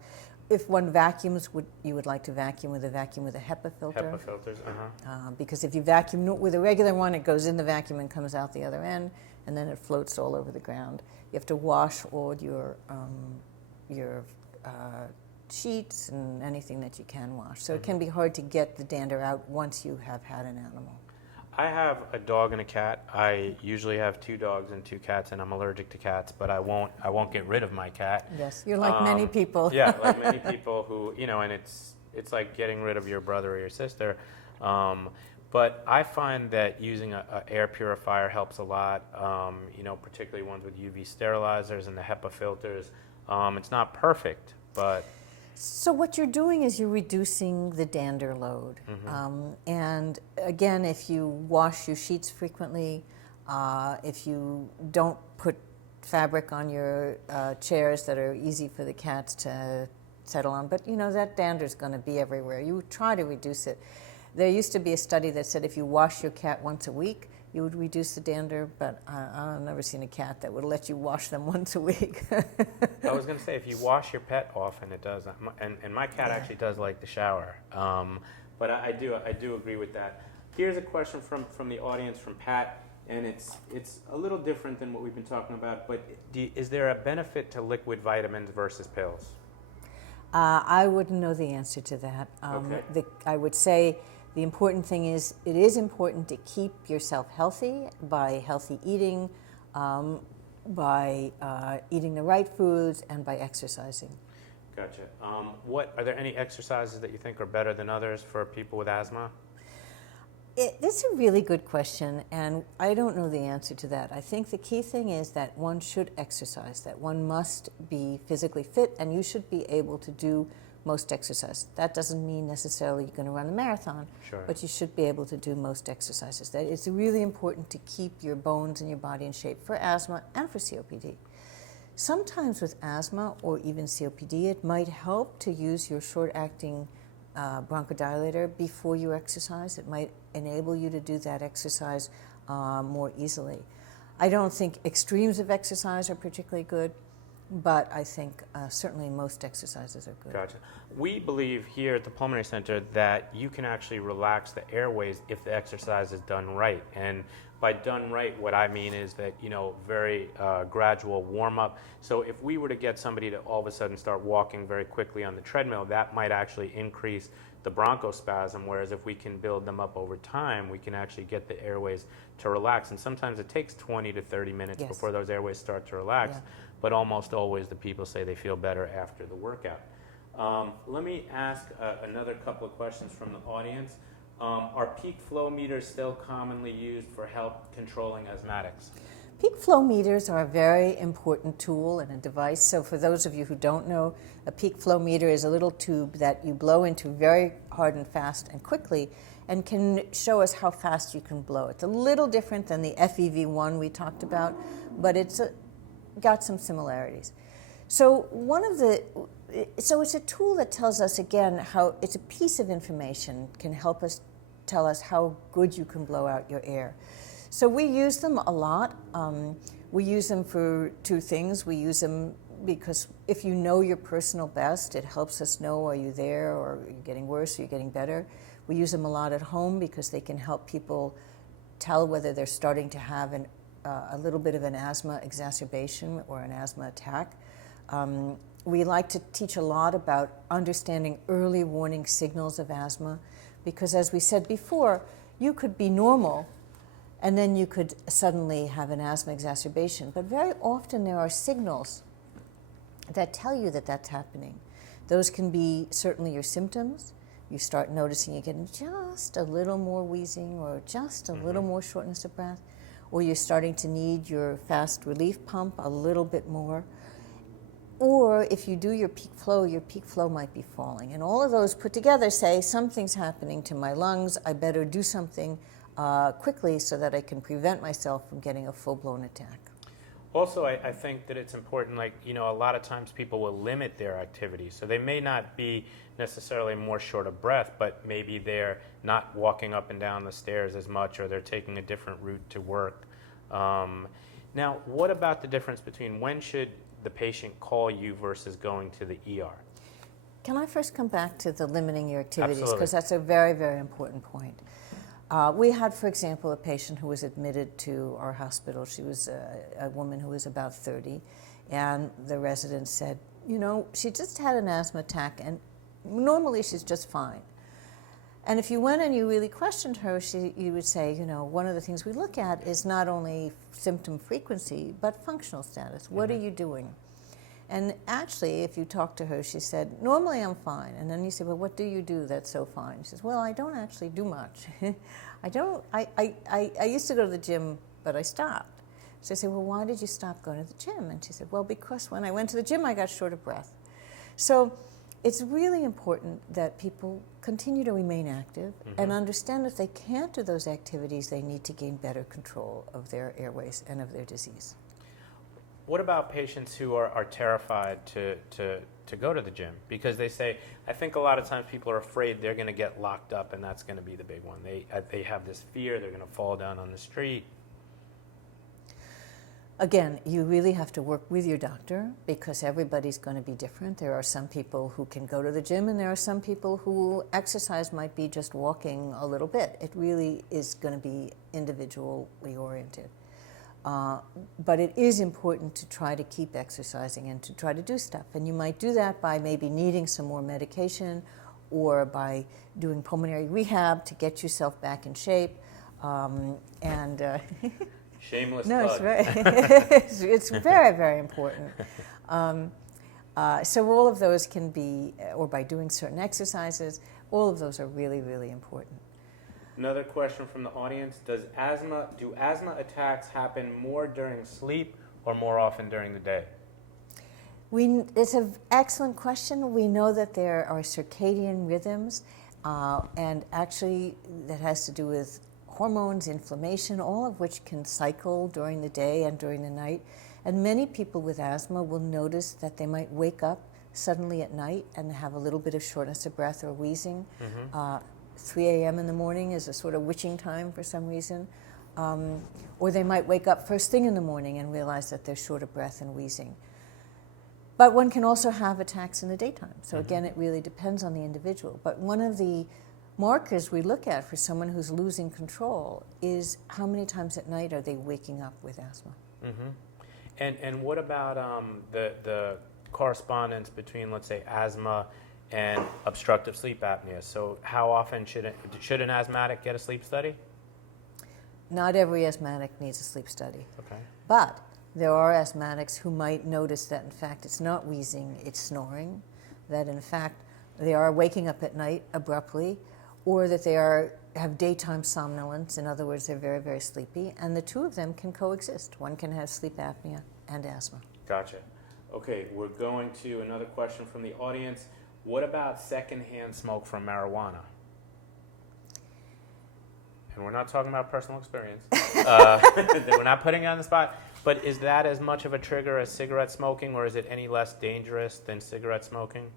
If one vacuums, you would like to vacuum with a HEPA filter. HEPA filters, because if you vacuum with a regular one, it goes in the vacuum and comes out the other end, and then it floats all over the ground. You have to wash all your sheets and anything that you can wash. So it can be hard to get the dander out once you have had an animal. I have a dog and a cat. I usually have 2 dogs and 2 cats, and I'm allergic to cats, but I won't get rid of my cat. Yes, you're like many people. Yeah, like many people who, and it's like getting rid of your brother or your sister. But I find that using an air purifier helps a lot, particularly ones with UV sterilizers and the HEPA filters. It's not perfect, but... So what you're doing is you're reducing the dander load. And again, if you wash your sheets frequently, if you don't put fabric on your chairs that are easy for the cats to settle on, but that dander is going to be everywhere. You try to reduce it. There used to be a study that said if you wash your cat once a week, you would reduce the dander, but I've never seen a cat that would let you wash them once a week. I was going to say, if you wash your pet often, it does. And my cat actually does like the shower. But I do agree with that. Here's a question from the audience, from Pat, and it's a little different than what we've been talking about, but is there a benefit to liquid vitamins versus pills? I wouldn't know the answer to that. Okay. I would say the important thing is it is important to keep yourself healthy by healthy eating, by eating the right foods, and by exercising. Gotcha. Are there any exercises that you think are better than others for people with asthma? That's a really good question, and I don't know the answer to that. I think the key thing is that one should exercise, that one must be physically fit, and you should be able to do most exercise. That doesn't mean necessarily you're going to run a marathon, sure, but you should be able to do most exercises. That it's really important to keep your bones and your body in shape for asthma and for COPD. Sometimes with asthma or even COPD, it might help to use your short-acting bronchodilator before you exercise. It might enable you to do that exercise more easily. I don't think extremes of exercise are particularly good, but I think certainly most exercises are good. Gotcha. We believe here at the Pulmonary Center that you can actually relax the airways if the exercise is done right. And by done right, what I mean is that, very gradual warm up. So if we were to get somebody to all of a sudden start walking very quickly on the treadmill, that might actually increase the bronchospasm, whereas if we can build them up over time, we can actually get the airways to relax. And sometimes it takes 20 to 30 minutes Yes. before those airways start to relax. Yeah. But almost always the people say they feel better after the workout. Let me ask another couple of questions from the audience. Are peak flow meters still commonly used for help controlling asthmatics? Peak flow meters are a very important tool and a device. So for those of you who don't know, a peak flow meter is a little tube that you blow into very hard and fast and quickly and can show us how fast you can blow. It's a little different than the FEV1 we talked about, but it's got some similarities. So it's a tool that tells us, again, how it's a piece of information, can help us tell us how good you can blow out your air. So we use them a lot. We use them for two things. We use them because if you know your personal best, it helps us know, are you there, or are you getting worse, are you getting better? We use them a lot at home because they can help people tell whether they're starting to have a little bit of an asthma exacerbation or an asthma attack. We like to teach a lot about understanding early warning signals of asthma because, as we said before, you could be normal and then you could suddenly have an asthma exacerbation. But very often there are signals that tell you that that's happening. Those can be certainly your symptoms. You start noticing you're getting just a little more wheezing or just a little more shortness of breath, or you're starting to need your fast relief pump a little bit more. Or if you do your peak flow might be falling. And all of those put together say, something's happening to my lungs, I better do something quickly so that I can prevent myself from getting a full-blown attack. Also, I think that it's important, a lot of times people will limit their activities. So they may not be necessarily more short of breath, but maybe they're not walking up and down the stairs as much, or they're taking a different route to work. Now, what about the difference between when should the patient call you versus going to the ER? Can I first come back to the limiting your activities? Absolutely. Because that's a very, very important point. We had, for example, a patient who was admitted to our hospital. She was a woman who was about 30, and the resident said, she just had an asthma attack, and normally she's just fine. And if you went and you really questioned her, you would say, one of the things we look at is not only symptom frequency, but functional status. What are you doing? And actually, if you talk to her, she said, normally I'm fine. And then you say, well, what do you do that's so fine? She says, well, I don't actually do much. I used to go to the gym, but I stopped. So I said, well, why did you stop going to the gym? And she said, well, because when I went to the gym, I got short of breath. So it's really important that people continue to remain active and understand if they can't do those activities, they need to gain better control of their airways and of their disease. What about patients who are terrified to go to the gym? Because they say, I think a lot of times people are afraid they're going to get locked up, and that's going to be the big one. They have this fear they're going to fall down on the street. Again, you really have to work with your doctor because everybody's going to be different. There are some people who can go to the gym, and there are some people who exercise might be just walking a little bit. It really is going to be individually oriented. But it is important to try to keep exercising and to try to do stuff. And you might do that by maybe needing some more medication or by doing pulmonary rehab to get yourself back in shape. Shameless No, plug. it's very, very important. So all of those can be, or by doing certain exercises, all of those are really, really important. Another question from the audience, do asthma attacks happen more during sleep or more often during the day? It's an excellent question. We know that there are circadian rhythms, and actually that has to do with hormones, inflammation, all of which can cycle during the day and during the night. And many people with asthma will notice that they might wake up suddenly at night and have a little bit of shortness of breath or wheezing. 3 a.m. in the morning is a sort of witching time for some reason. Or they might wake up first thing in the morning and realize that they're short of breath and wheezing. But one can also have attacks in the daytime. So again, it really depends on the individual. But one of the markers we look at for someone who's losing control is how many times at night are they waking up with asthma. And what about the correspondence between, let's say, asthma and obstructive sleep apnea? So how often should an asthmatic get a sleep study? Not every asthmatic needs a sleep study. Okay. But there are asthmatics who might notice that, in fact, it's not wheezing, it's snoring, that, in fact, they are waking up at night abruptly, or that they have daytime somnolence. In other words, they're very, very sleepy. And the two of them can coexist. One can have sleep apnea and asthma. Gotcha. Okay, we're going to another question from the audience. What about secondhand smoke from marijuana? And we're not talking about personal experience. We're not putting it on the spot. But is that as much of a trigger as cigarette smoking, or is it any less dangerous than cigarette smoking?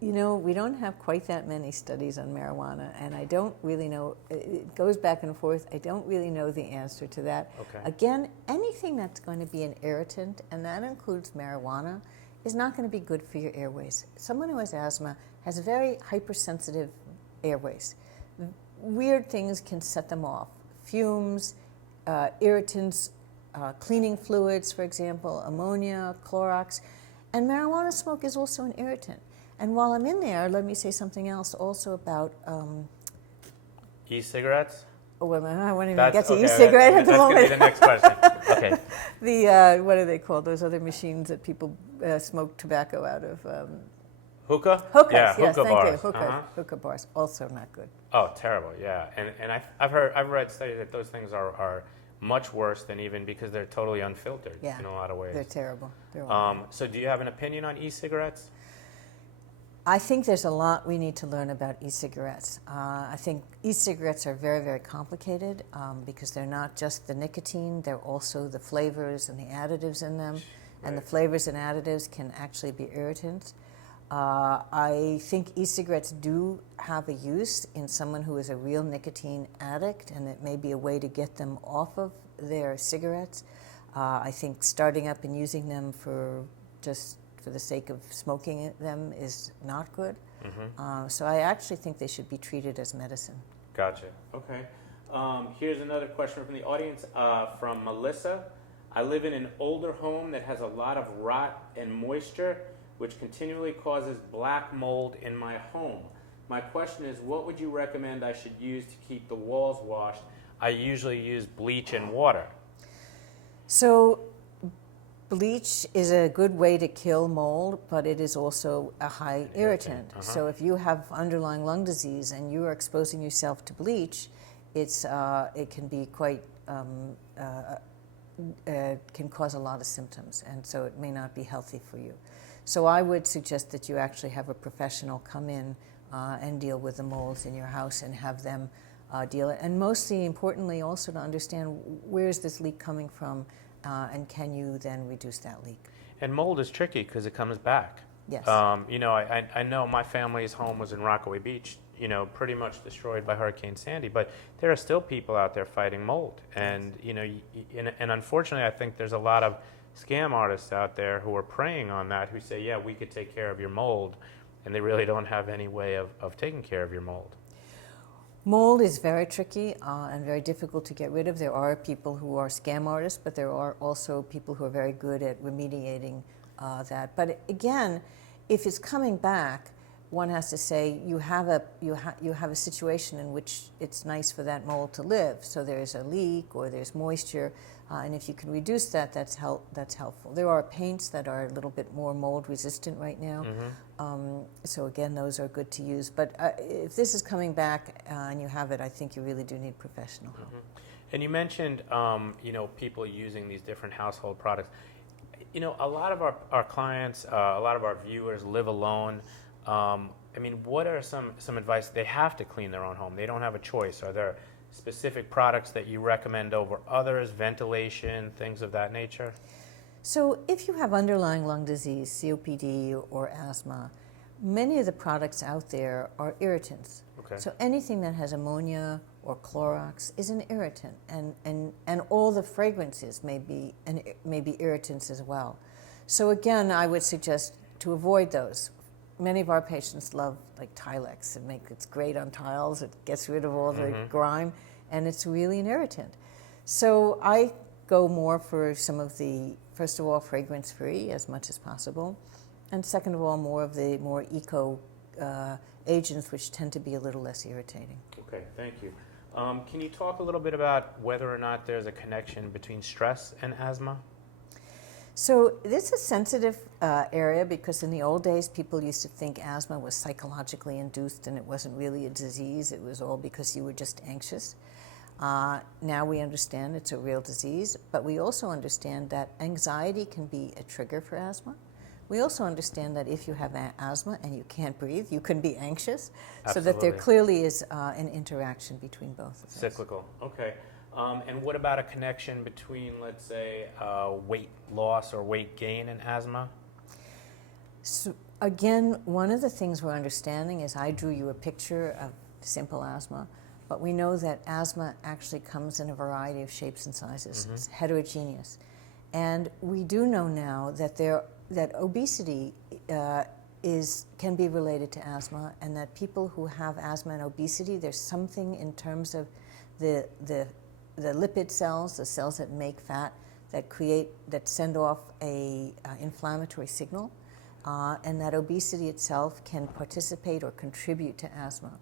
You know, we don't have quite that many studies on marijuana, and I don't really know. It goes back and forth. I don't really know the answer to that. Okay. Again, anything that's going to be an irritant, and that includes marijuana, is not going to be good for your airways. Someone who has asthma has very hypersensitive airways. Weird things can set them off. Fumes, irritants, cleaning fluids, for example, ammonia, Clorox. And marijuana smoke is also an irritant. And while I'm in there, let me say something else also about... E-cigarettes? Oh, I won't even get to okay, e-cigarette at the moment. That's going to be the next question. Okay. The, what are they called? Those other machines that people smoke tobacco out of? Hookah? Hookahs, Yeah, yes, hookah thank bars. you. Hookah, hookah bars, also not good. Oh, terrible, yeah. And I've read studies that those things are much worse than even because they're totally unfiltered in a lot of ways. They're terrible. They're awful. So do you have an opinion on e-cigarettes? I think there's a lot we need to learn about e-cigarettes. I think e-cigarettes are very, very complicated because they're not just the nicotine, they're also the flavors and the additives in them. Right. And the flavors and additives can actually be irritants. I think e-cigarettes do have a use in someone who is a real nicotine addict, and it may be a way to get them off of their cigarettes. I think starting up and using them for the sake of smoking them is not good. So I actually think they should be treated as medicine. Gotcha. Okay. Here's another question from the audience from Melissa. I live in an older home that has a lot of rot and moisture, which continually causes black mold in my home. My question is, what would you recommend I should use to keep the walls washed? I usually use bleach and water. So bleach is a good way to kill mold, but it is also a high irritant. So if you have underlying lung disease and you are exposing yourself to bleach, it can be quite, can cause a lot of symptoms, and so it may not be healthy for you. So I would suggest that you actually have a professional come in and deal with the molds in your house and have them deal it. And mostly importantly also to understand where is this leak coming from and can you then reduce that leak. And mold is tricky because it comes back. Yes. You know, I know my family's home was in Rockaway Beach, you know, pretty much destroyed by Hurricane Sandy, but there are still people out there fighting mold. And, you know, and unfortunately I think there's a lot of scam artists out there who are preying on that, who say, yeah, we could take care of your mold, and they really don't have any way of taking care of your mold. Mold is very tricky and very difficult to get rid of. There are people who are scam artists, but there are also people who are very good at remediating that. But again, if it's coming back, one has to say you have a situation in which it's nice for that mold to live. So there's a leak or there's moisture, and if you can reduce that, that's helpful. There are paints that are a little bit more mold resistant right now. So again, those are good to use. But if this is coming back and you have it, I think you really do need professional help. And you mentioned, you know, people using these different household products. You know, a lot of our clients, a lot of our viewers live alone. I mean, what are some advice? They have to clean their own home. They don't have a choice. Are there specific products that you recommend over others, ventilation, things of that nature? So if you have underlying lung disease, COPD or asthma, Many of the products out there are irritants. Okay. So anything that has ammonia or Clorox is an irritant, and all the fragrances may be irritants as well. So again, I would suggest to avoid those. Many of our patients love like Tilex. It's great on tiles. It gets rid of all the grime, and it's really an irritant. So I go more for some of the, first of all, fragrance-free as much as possible, and second of all, more of the more eco agents, which tend to be a little less irritating. Okay, thank you. Can you talk a little bit about whether or not there's a connection between stress and asthma? So this is a sensitive area because in the old days, people used to think asthma was psychologically induced and it wasn't really a disease. It was all because you were just anxious. Now we understand it's a real disease, but we also understand that anxiety can be a trigger for asthma. We also understand that if you have asthma and you can't breathe, you can be anxious. Absolutely. So that there clearly is an interaction between both of those. Cyclical, okay. And what about a connection between, let's say, weight loss or weight gain and asthma? So again, one of the things we're understanding is I drew you a picture of simple asthma, but we know that asthma actually comes in a variety of shapes and sizes. It's heterogeneous. And we do know now that that obesity can be related to asthma, and that people who have asthma and obesity, there's something in terms of the lipid cells, the cells that make fat, that send off a inflammatory signal, and that obesity itself can participate or contribute to asthma.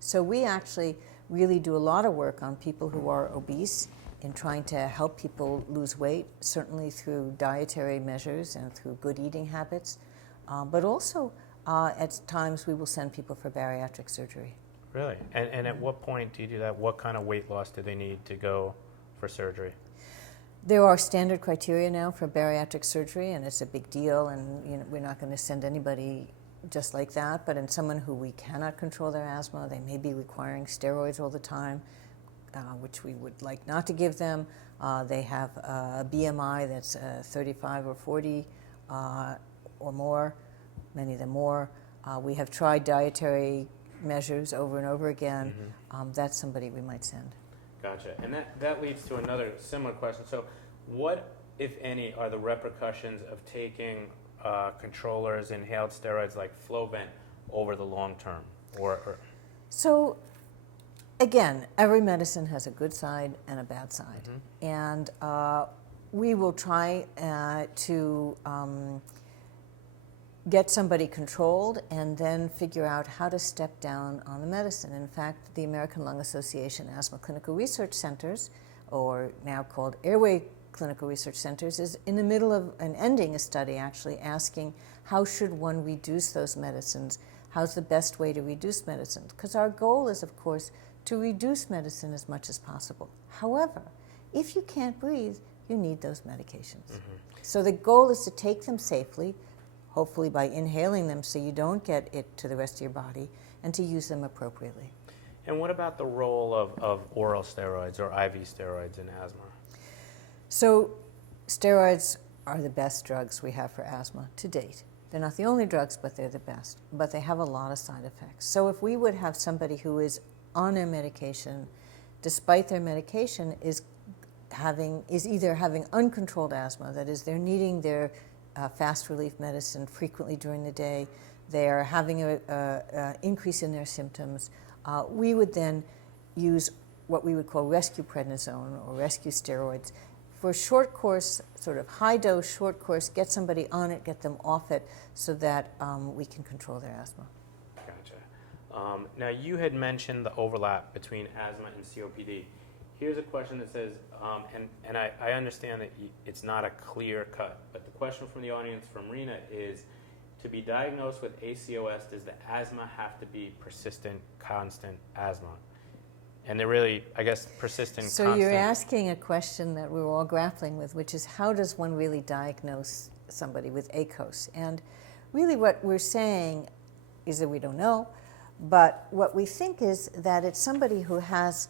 So we actually really do a lot of work on people who are obese in trying to help people lose weight, certainly through dietary measures and through good eating habits, but also at times we will send people for bariatric surgery. Really? And at what point do you do that? What kind of weight loss do they need to go for surgery? There are standard criteria now for bariatric surgery, and it's a big deal, and we're not going to send anybody just like that, but in someone who we cannot control their asthma, they may be requiring steroids all the time, which we would like not to give them. They have a BMI that's 35 or 40 or more, many of them more. We have tried dietary measures over and over again. That's somebody we might send. Gotcha. And that leads to another similar question. So what, if any, are the repercussions of taking controllers, inhaled steroids like Flovent over the long term? So again, every medicine has a good side and a bad side. And we will try to get somebody controlled and then figure out how to step down on the medicine. In fact, the American Lung Association Asthma Clinical Research Centers, or now called Airway Clinical Research Centers, is in the middle of ending a study actually asking how should one reduce those medicines? How's the best way to reduce medicines? Because our goal is, of course, to reduce medicine as much as possible. However, if you can't breathe, you need those medications. So the goal is to take them safely, hopefully by inhaling them so you don't get it to the rest of your body, and to use them appropriately. And what about the role of oral steroids or IV steroids in asthma? So steroids are the best drugs we have for asthma to date. They're not the only drugs, but they're the best. But they have a lot of side effects. So if we would have somebody who is on their medication, despite their medication, is either having uncontrolled asthma, that is, they're needing their fast relief medicine frequently during the day, they're having an increase in their symptoms, we would then use what we would call rescue prednisone or rescue steroids for short course, sort of high dose, short course, get somebody on it, get them off it, so that we can control their asthma. Gotcha. Now you had mentioned the overlap between asthma and COPD. Here's a question that says, and I understand that it's not a clear cut, but the question from the audience from Rena is, to be diagnosed with ACOS, does the asthma have to be persistent, constant asthma? And they're really, I guess, persistent, so constant. You're asking a question that we're all grappling with, which is how does one really diagnose somebody with ACOS? And really what we're saying is that we don't know, but what we think is that it's somebody who has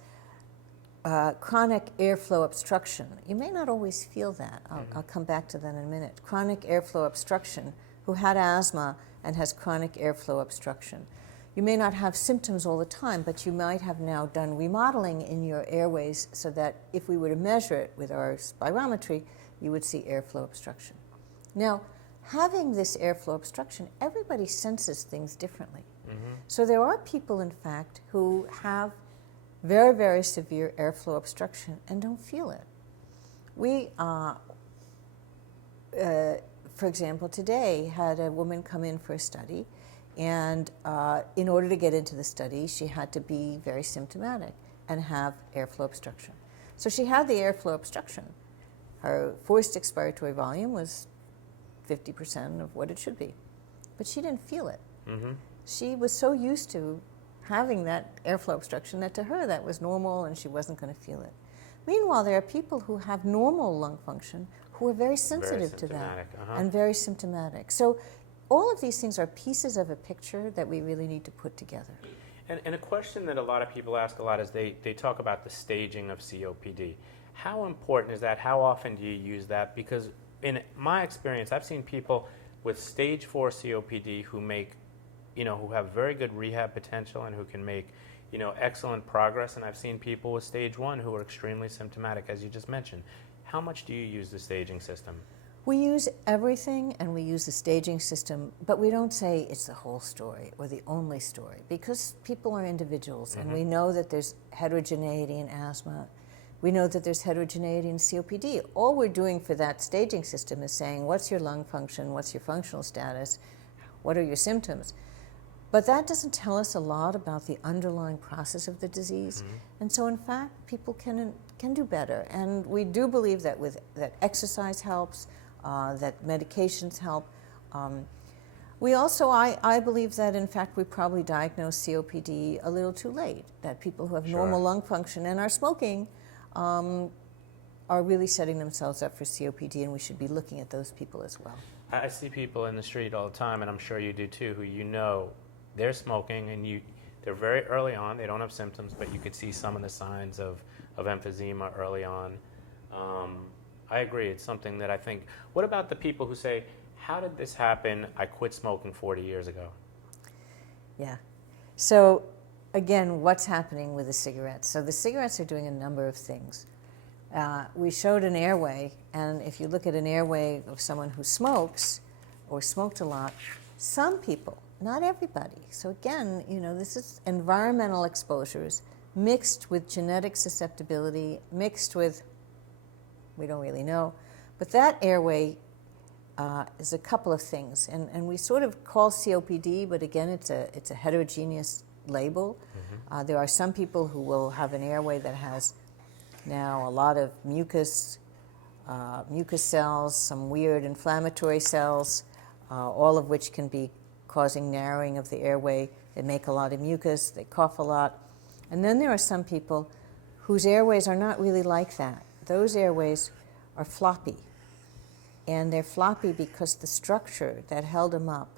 chronic airflow obstruction. You may not always feel that. I'll come back to that in a minute. Chronic airflow obstruction who had asthma and has chronic airflow obstruction. You may not have symptoms all the time, but you might have now done remodeling in your airways so that if we were to measure it with our spirometry, you would see airflow obstruction. Now, having this airflow obstruction, everybody senses things differently. So there are people, in fact, who have very, very severe airflow obstruction and don't feel it. We, for example, today had a woman come in for a study, and in order to get into the study, she had to be very symptomatic and have airflow obstruction. So she had the airflow obstruction. Her forced expiratory volume was 50% of what it should be, but she didn't feel it. She was so used to having that airflow obstruction that to her that was normal and she wasn't going to feel it. Meanwhile, there are people who have normal lung function who are very sensitive to that and very symptomatic. So all of these things are pieces of a picture that we really need to put together. And a question that a lot of people ask a lot is they talk about the staging of COPD. How important is that? How often do you use that? Because in my experience, I've seen people with stage 4 COPD who make, who have very good rehab potential and who can make, excellent progress. And I've seen people with stage 1 who are extremely symptomatic, as you just mentioned. How much do you use the staging system? We use everything, and we use the staging system, but we don't say it's the whole story or the only story, because people are individuals, and we know that there's heterogeneity in asthma. We know that there's heterogeneity in COPD. All we're doing for that staging system is saying, what's your lung function, what's your functional status, what are your symptoms? But that doesn't tell us a lot about the underlying process of the disease. And so, in fact, people can do better. And we do believe that that exercise helps, that medications help. We also, I believe that, in fact, we probably diagnose COPD a little too late, that people who have normal lung function and are smoking are really setting themselves up for COPD, and we should be looking at those people as well. I see people in the street all the time, and I'm sure you do too, who they're smoking, and they're very early on, they don't have symptoms, but you could see some of the signs of emphysema early on. I agree, it's something that I think, what about the people who say, how did this happen? I quit smoking 40 years ago. Yeah. So again, what's happening with the cigarettes? So the cigarettes are doing a number of things. We showed an airway, and if you look at an airway of someone who smokes or smoked a lot, some people, not everybody. So again, this is environmental exposures mixed with genetic susceptibility, mixed with, we don't really know, but that airway is a couple of things. And we sort of call COPD, but again, it's a heterogeneous label. There are some people who will have an airway that has now a lot of mucus cells, some weird inflammatory cells, all of which can be causing narrowing of the airway. They make a lot of mucus, they cough a lot. And then there are some people whose airways are not really like that. Those airways are floppy. And they're floppy because the structure that held them up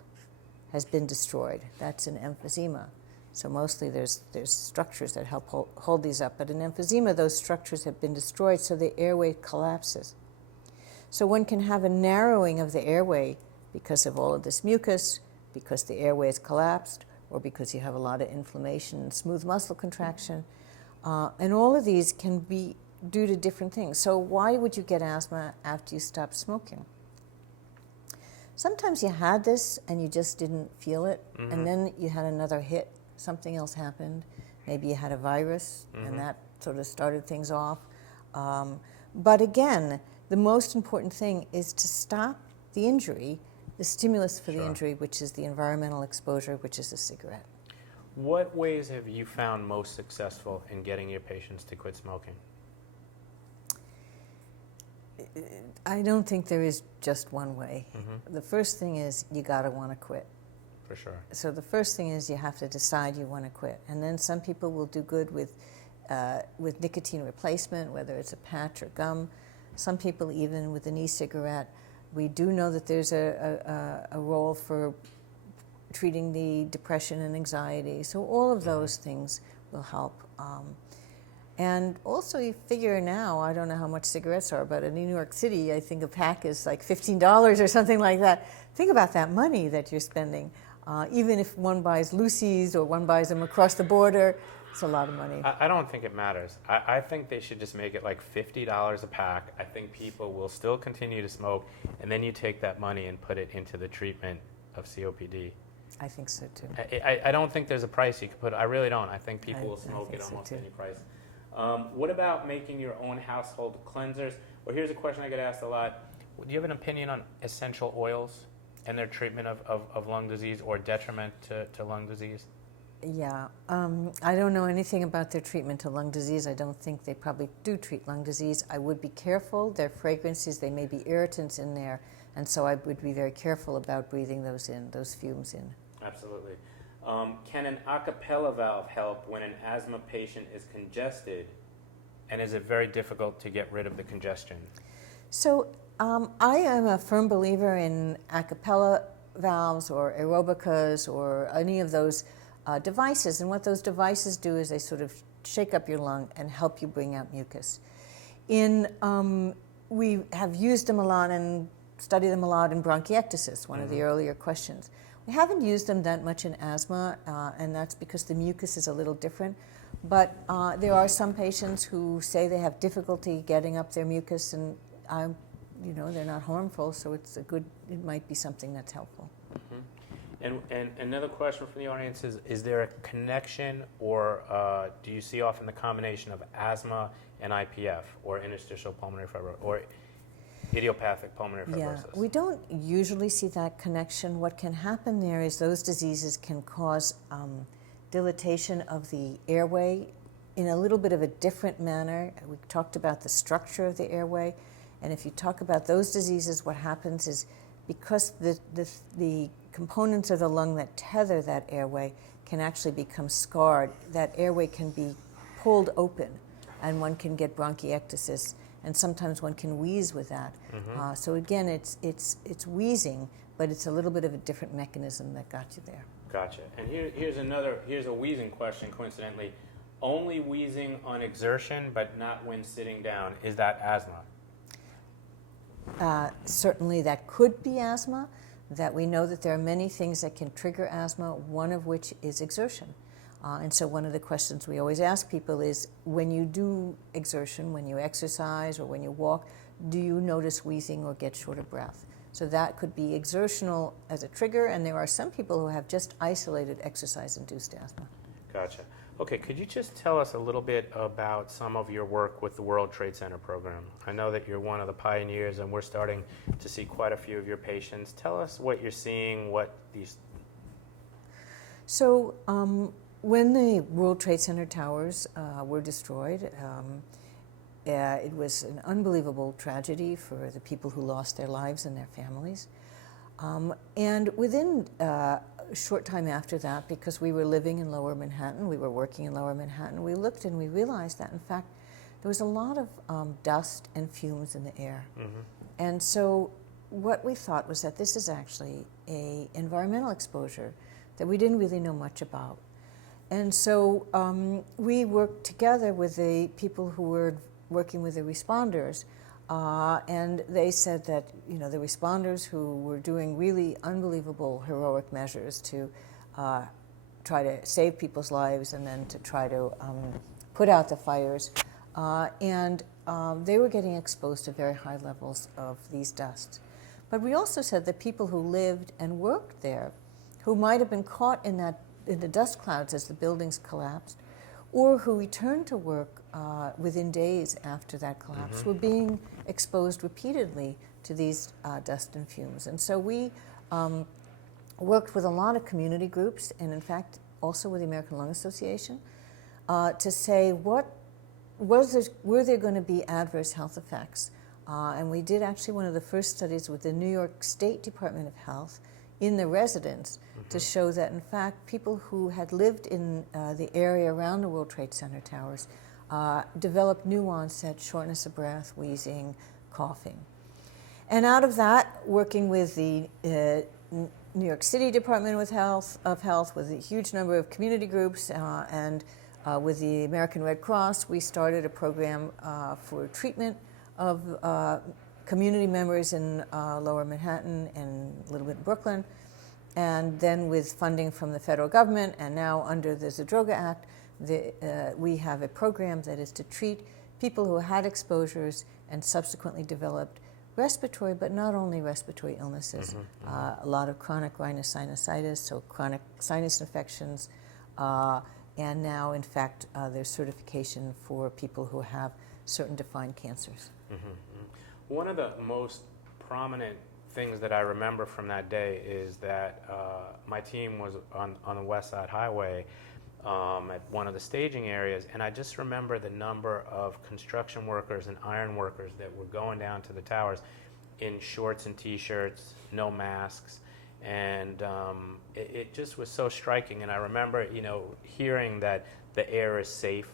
has been destroyed. That's an emphysema. So mostly there's structures that help hold these up. But in emphysema, those structures have been destroyed, so the airway collapses. So one can have a narrowing of the airway because of all of this mucus, because the airway is collapsed, or because you have a lot of inflammation and smooth muscle contraction. And all of these can be due to different things. So why would you get asthma after you stop smoking? Sometimes you had this and you just didn't feel it, and then you had another hit. Something else happened. Maybe you had a virus, and that sort of started things off. But again, the most important thing is to stop the injury, the stimulus for the injury, which is the environmental exposure, which is a cigarette. What ways have you found most successful in getting your patients to quit smoking? I don't think there is just one way. The first thing is you got to want to quit. For sure. So the first thing is you have to decide you want to quit. And then some people will do good with nicotine replacement, whether it's a patch or gum. Some people even with an e-cigarette. We do know that there's a role for treating the depression and anxiety. So all of those things will help. And also you figure now, I don't know how much cigarettes are, but in New York City, I think a pack is like $15 or something like that. Think about that money that you're spending. Even if one buys Lucy's or one buys them across the border, it's a lot of money. I don't think it matters. I think they should just make it like $50 a pack. I think people will still continue to smoke, and then you take that money and put it into the treatment of COPD. I think so too. I don't think there's a price you could put. I really don't. I think people will smoke think at so almost too. any price. What about making your own household cleansers? Or here's a question I get asked a lot. Do you have an opinion on essential oils and their treatment of lung disease or detriment to lung disease? Yeah, I don't know anything about their treatment to lung disease. I don't think they probably do treat lung disease. I would be careful. Their fragrances, they may be irritants in there, and so I would be very careful about breathing those in, those fumes in. Absolutely. Can an a cappella valve help when an asthma patient is congested, and is it very difficult to get rid of the congestion? So I am a firm believer in a cappella valves or aerobicas or any of those devices, and what those devices do is they sort of shake up your lung and help you bring out mucus. We have used them a lot and studied them a lot in bronchiectasis, one of the earlier questions. We haven't used them that much in asthma, and that's because the mucus is a little different. But there are some patients who say they have difficulty getting up their mucus, and they're not harmful, so it might be something that's helpful. Mm-hmm. And another question from the audience is there a connection, or do you see often the combination of asthma and IPF, or interstitial pulmonary fibrosis, or idiopathic pulmonary fibrosis? Yeah, we don't usually see that connection. What can happen there is those diseases can cause dilatation of the airway in a little bit of a different manner. We talked about the structure of the airway, and if you talk about those diseases, what happens is because the components of the lung that tether that airway can actually become scarred, that airway can be pulled open, and one can get bronchiectasis, and sometimes one can wheeze with that. Mm-hmm. So again, it's wheezing, but it's a little bit of a different mechanism that got you there. Gotcha. And here's a wheezing question, coincidentally. Only wheezing on exertion, but not when sitting down. Is that asthma? Certainly that could be asthma, that we know that there are many things that can trigger asthma, one of which is exertion. And so one of the questions we always ask people is, when you do exertion, when you exercise or when you walk, do you notice wheezing or get short of breath? So that could be exertional as a trigger, and there are some people who have just isolated exercise-induced asthma. Gotcha. Okay, could you just tell us a little bit about some of your work with the World Trade Center program? I know that you're one of the pioneers, and we're starting to see quite a few of your patients. Tell us what you're seeing, what these... So when the World Trade Center towers were destroyed, it was an unbelievable tragedy for the people who lost their lives and their families. And within a short time after that, because we were living in Lower Manhattan, we were working in Lower Manhattan, we looked and we realized that, in fact, there was a lot of dust and fumes in the air. Mm-hmm. And so what we thought was that this is actually an environmental exposure that we didn't really know much about. And so we worked together with the people who were working with the responders, and they said that the responders who were doing really unbelievable heroic measures to try to save people's lives and then to try to put out the fires, and they were getting exposed to very high levels of these dusts. But we also said that people who lived and worked there, who might have been caught in the dust clouds as the buildings collapsed, or who returned to work within days after that collapse, mm-hmm. were being exposed repeatedly to these dust and fumes. And so we worked with a lot of community groups, and in fact also with the American Lung Association, to say were there going to be adverse health effects. And we did actually one of the first studies with the New York State Department of Health in the residents, mm-hmm. to show that, in fact, people who had lived in the area around the World Trade Center towers developed new onset shortness of breath, wheezing, coughing. And out of that, working with the New York City Department of Health, with a huge number of community groups and With the American Red Cross, we started a program for treatment of community members in Lower Manhattan and a little bit in Brooklyn. And then with funding from the federal government, and now under the Zadroga Act, we have a program that is to treat people who had exposures and subsequently developed respiratory, but not only respiratory illnesses, a lot of chronic rhinosinusitis, so chronic sinus infections, and now, in fact, there's certification for people who have certain defined cancers. One of the most prominent things that I remember from that day is that my team was on the West Side Highway at one of the staging areas, and I just remember the number of construction workers and iron workers that were going down to the towers in shorts and t-shirts, no masks, and it just was so striking. And I remember, hearing that the air is safe.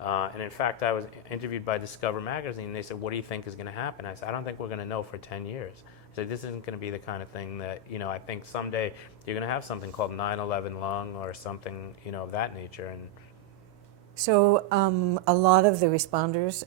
And in fact, I was interviewed by Discover Magazine, and they said, what do you think is going to happen? I said, I don't think we're going to know for 10 years. I said, this isn't going to be the kind of thing that, I think someday you're going to have something called 9/11 lung or something, of that nature. And so a lot of the responders,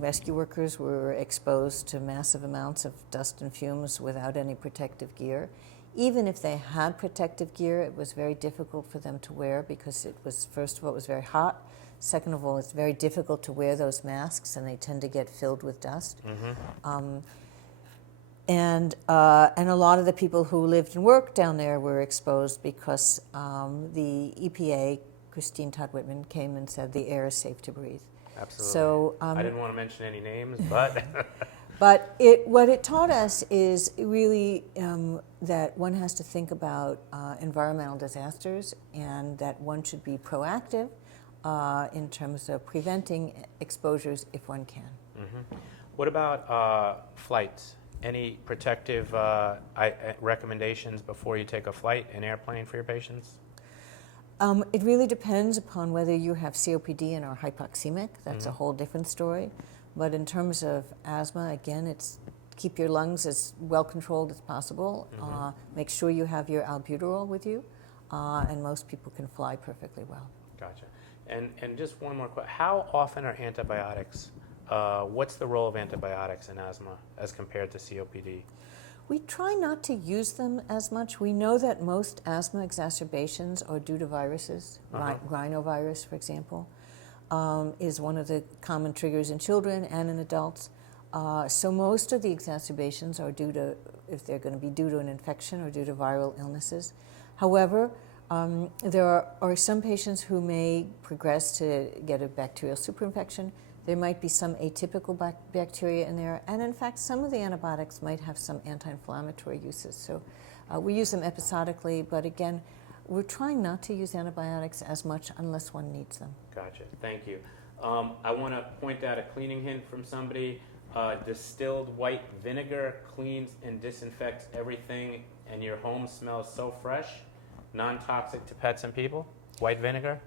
rescue workers, were exposed to massive amounts of dust and fumes without any protective gear. Even if they had protective gear, it was very difficult for them to wear because it was, first of all, it was very hot. Second of all, it's very difficult to wear those masks, and they tend to get filled with dust. And a lot of the people who lived and worked down there were exposed because the EPA, Christine Todd Whitman, came and said the air is safe to breathe. Absolutely. So I didn't want to mention any names, but but what it taught us is really that one has to think about environmental disasters, and that one should be proactive in terms of preventing exposures if one can. What about flights? Any protective recommendations before you take a flight, an airplane, for your patients? It really depends upon whether you have COPD and are hypoxemic. That's a whole different story. But in terms of asthma, again, it's keep your lungs as well controlled as possible. Make sure you have your albuterol with you, and most people can fly perfectly well. Gotcha. And just one more question. How often are antibiotics, what's the role of antibiotics in asthma as compared to COPD? We try not to use them as much. We know that most asthma exacerbations are due to viruses. Rhinovirus, for example, is one of the common triggers in children and in adults. So most of the exacerbations are due to, if they're going to be due to an infection or due to viral illnesses. However, there are some patients who may progress to get a bacterial superinfection. There might be some atypical bacteria in there, and in fact, some of the antibiotics might have some anti-inflammatory uses. So we use them episodically, but again, we're trying not to use antibiotics as much unless one needs them. Gotcha. Thank you. I want to point out a cleaning hint from somebody. Distilled white vinegar cleans and disinfects everything, and your home smells so fresh. Non-toxic to pets and people? White vinegar?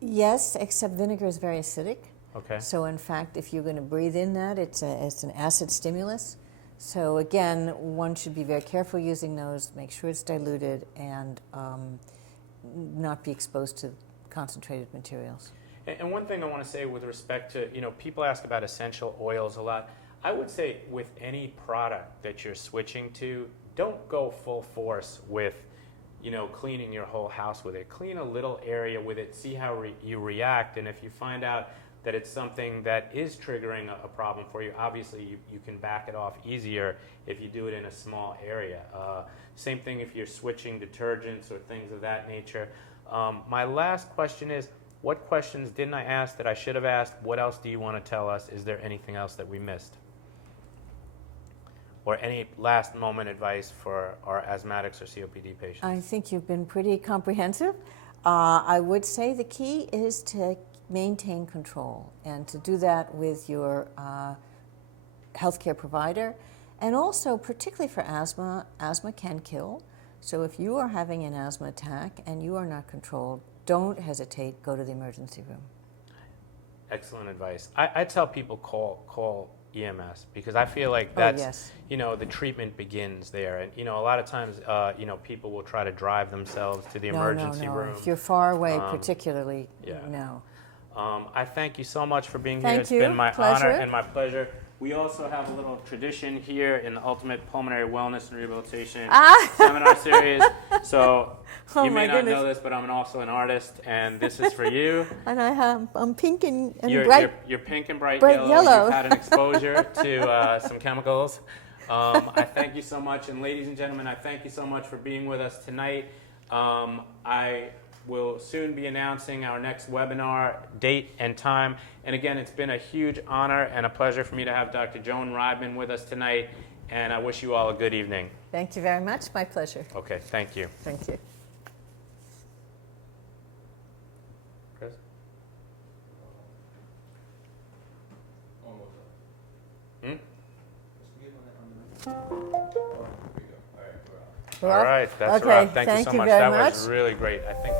Yes, except vinegar is very acidic. Okay. So in fact, if you're going to breathe in that, it's an acid stimulus. So again, one should be very careful using those, make sure it's diluted, and not be exposed to concentrated materials. And one thing I want to say with respect to, people ask about essential oils a lot. I would say with any product that you're switching to, don't go full force with, cleaning your whole house with it. Clean a little area with it, see how you react, and if you find out that it's something that is triggering a problem for you, obviously you can back it off easier if you do it in a small area. Same thing if you're switching detergents or things of that nature. My last question is, what questions didn't I ask that I should have asked? What else do you want to tell us? Is there anything else that we missed? Or any last moment advice for our asthmatics or COPD patients? I think you've been pretty comprehensive. I would say the key is to maintain control, and to do that with your healthcare provider. And also, particularly for asthma, asthma can kill. So if you are having an asthma attack and you are not controlled, don't hesitate, go to the emergency room. Excellent advice. I tell people call EMS? Because I feel like Oh, that's, yes. the treatment begins there. And, a lot of times, people will try to drive themselves to the emergency room. If you're far away, particularly, yeah. no. I thank you so much for being here. Thank It's you. been my Pleasure. honor and my pleasure. We also have a little tradition here in the Ultimate Pulmonary Wellness and Rehabilitation Seminar Series. So you may not know this, but I'm also an artist, and this is for you. And I'm pink and You're, bright. you're pink and bright yellow. You've had an exposure to some chemicals. I thank you so much. And ladies and gentlemen, I thank you so much for being with us tonight. I will soon be announcing our next webinar date and time. And again, it's been a huge honor and a pleasure for me to have Dr. Joan Reibman with us tonight. And I wish you all a good evening. Thank you very much. My pleasure. Okay, thank you. Thank you. Chris? All right, that's a wrap. Thank you so much. That was really great. I think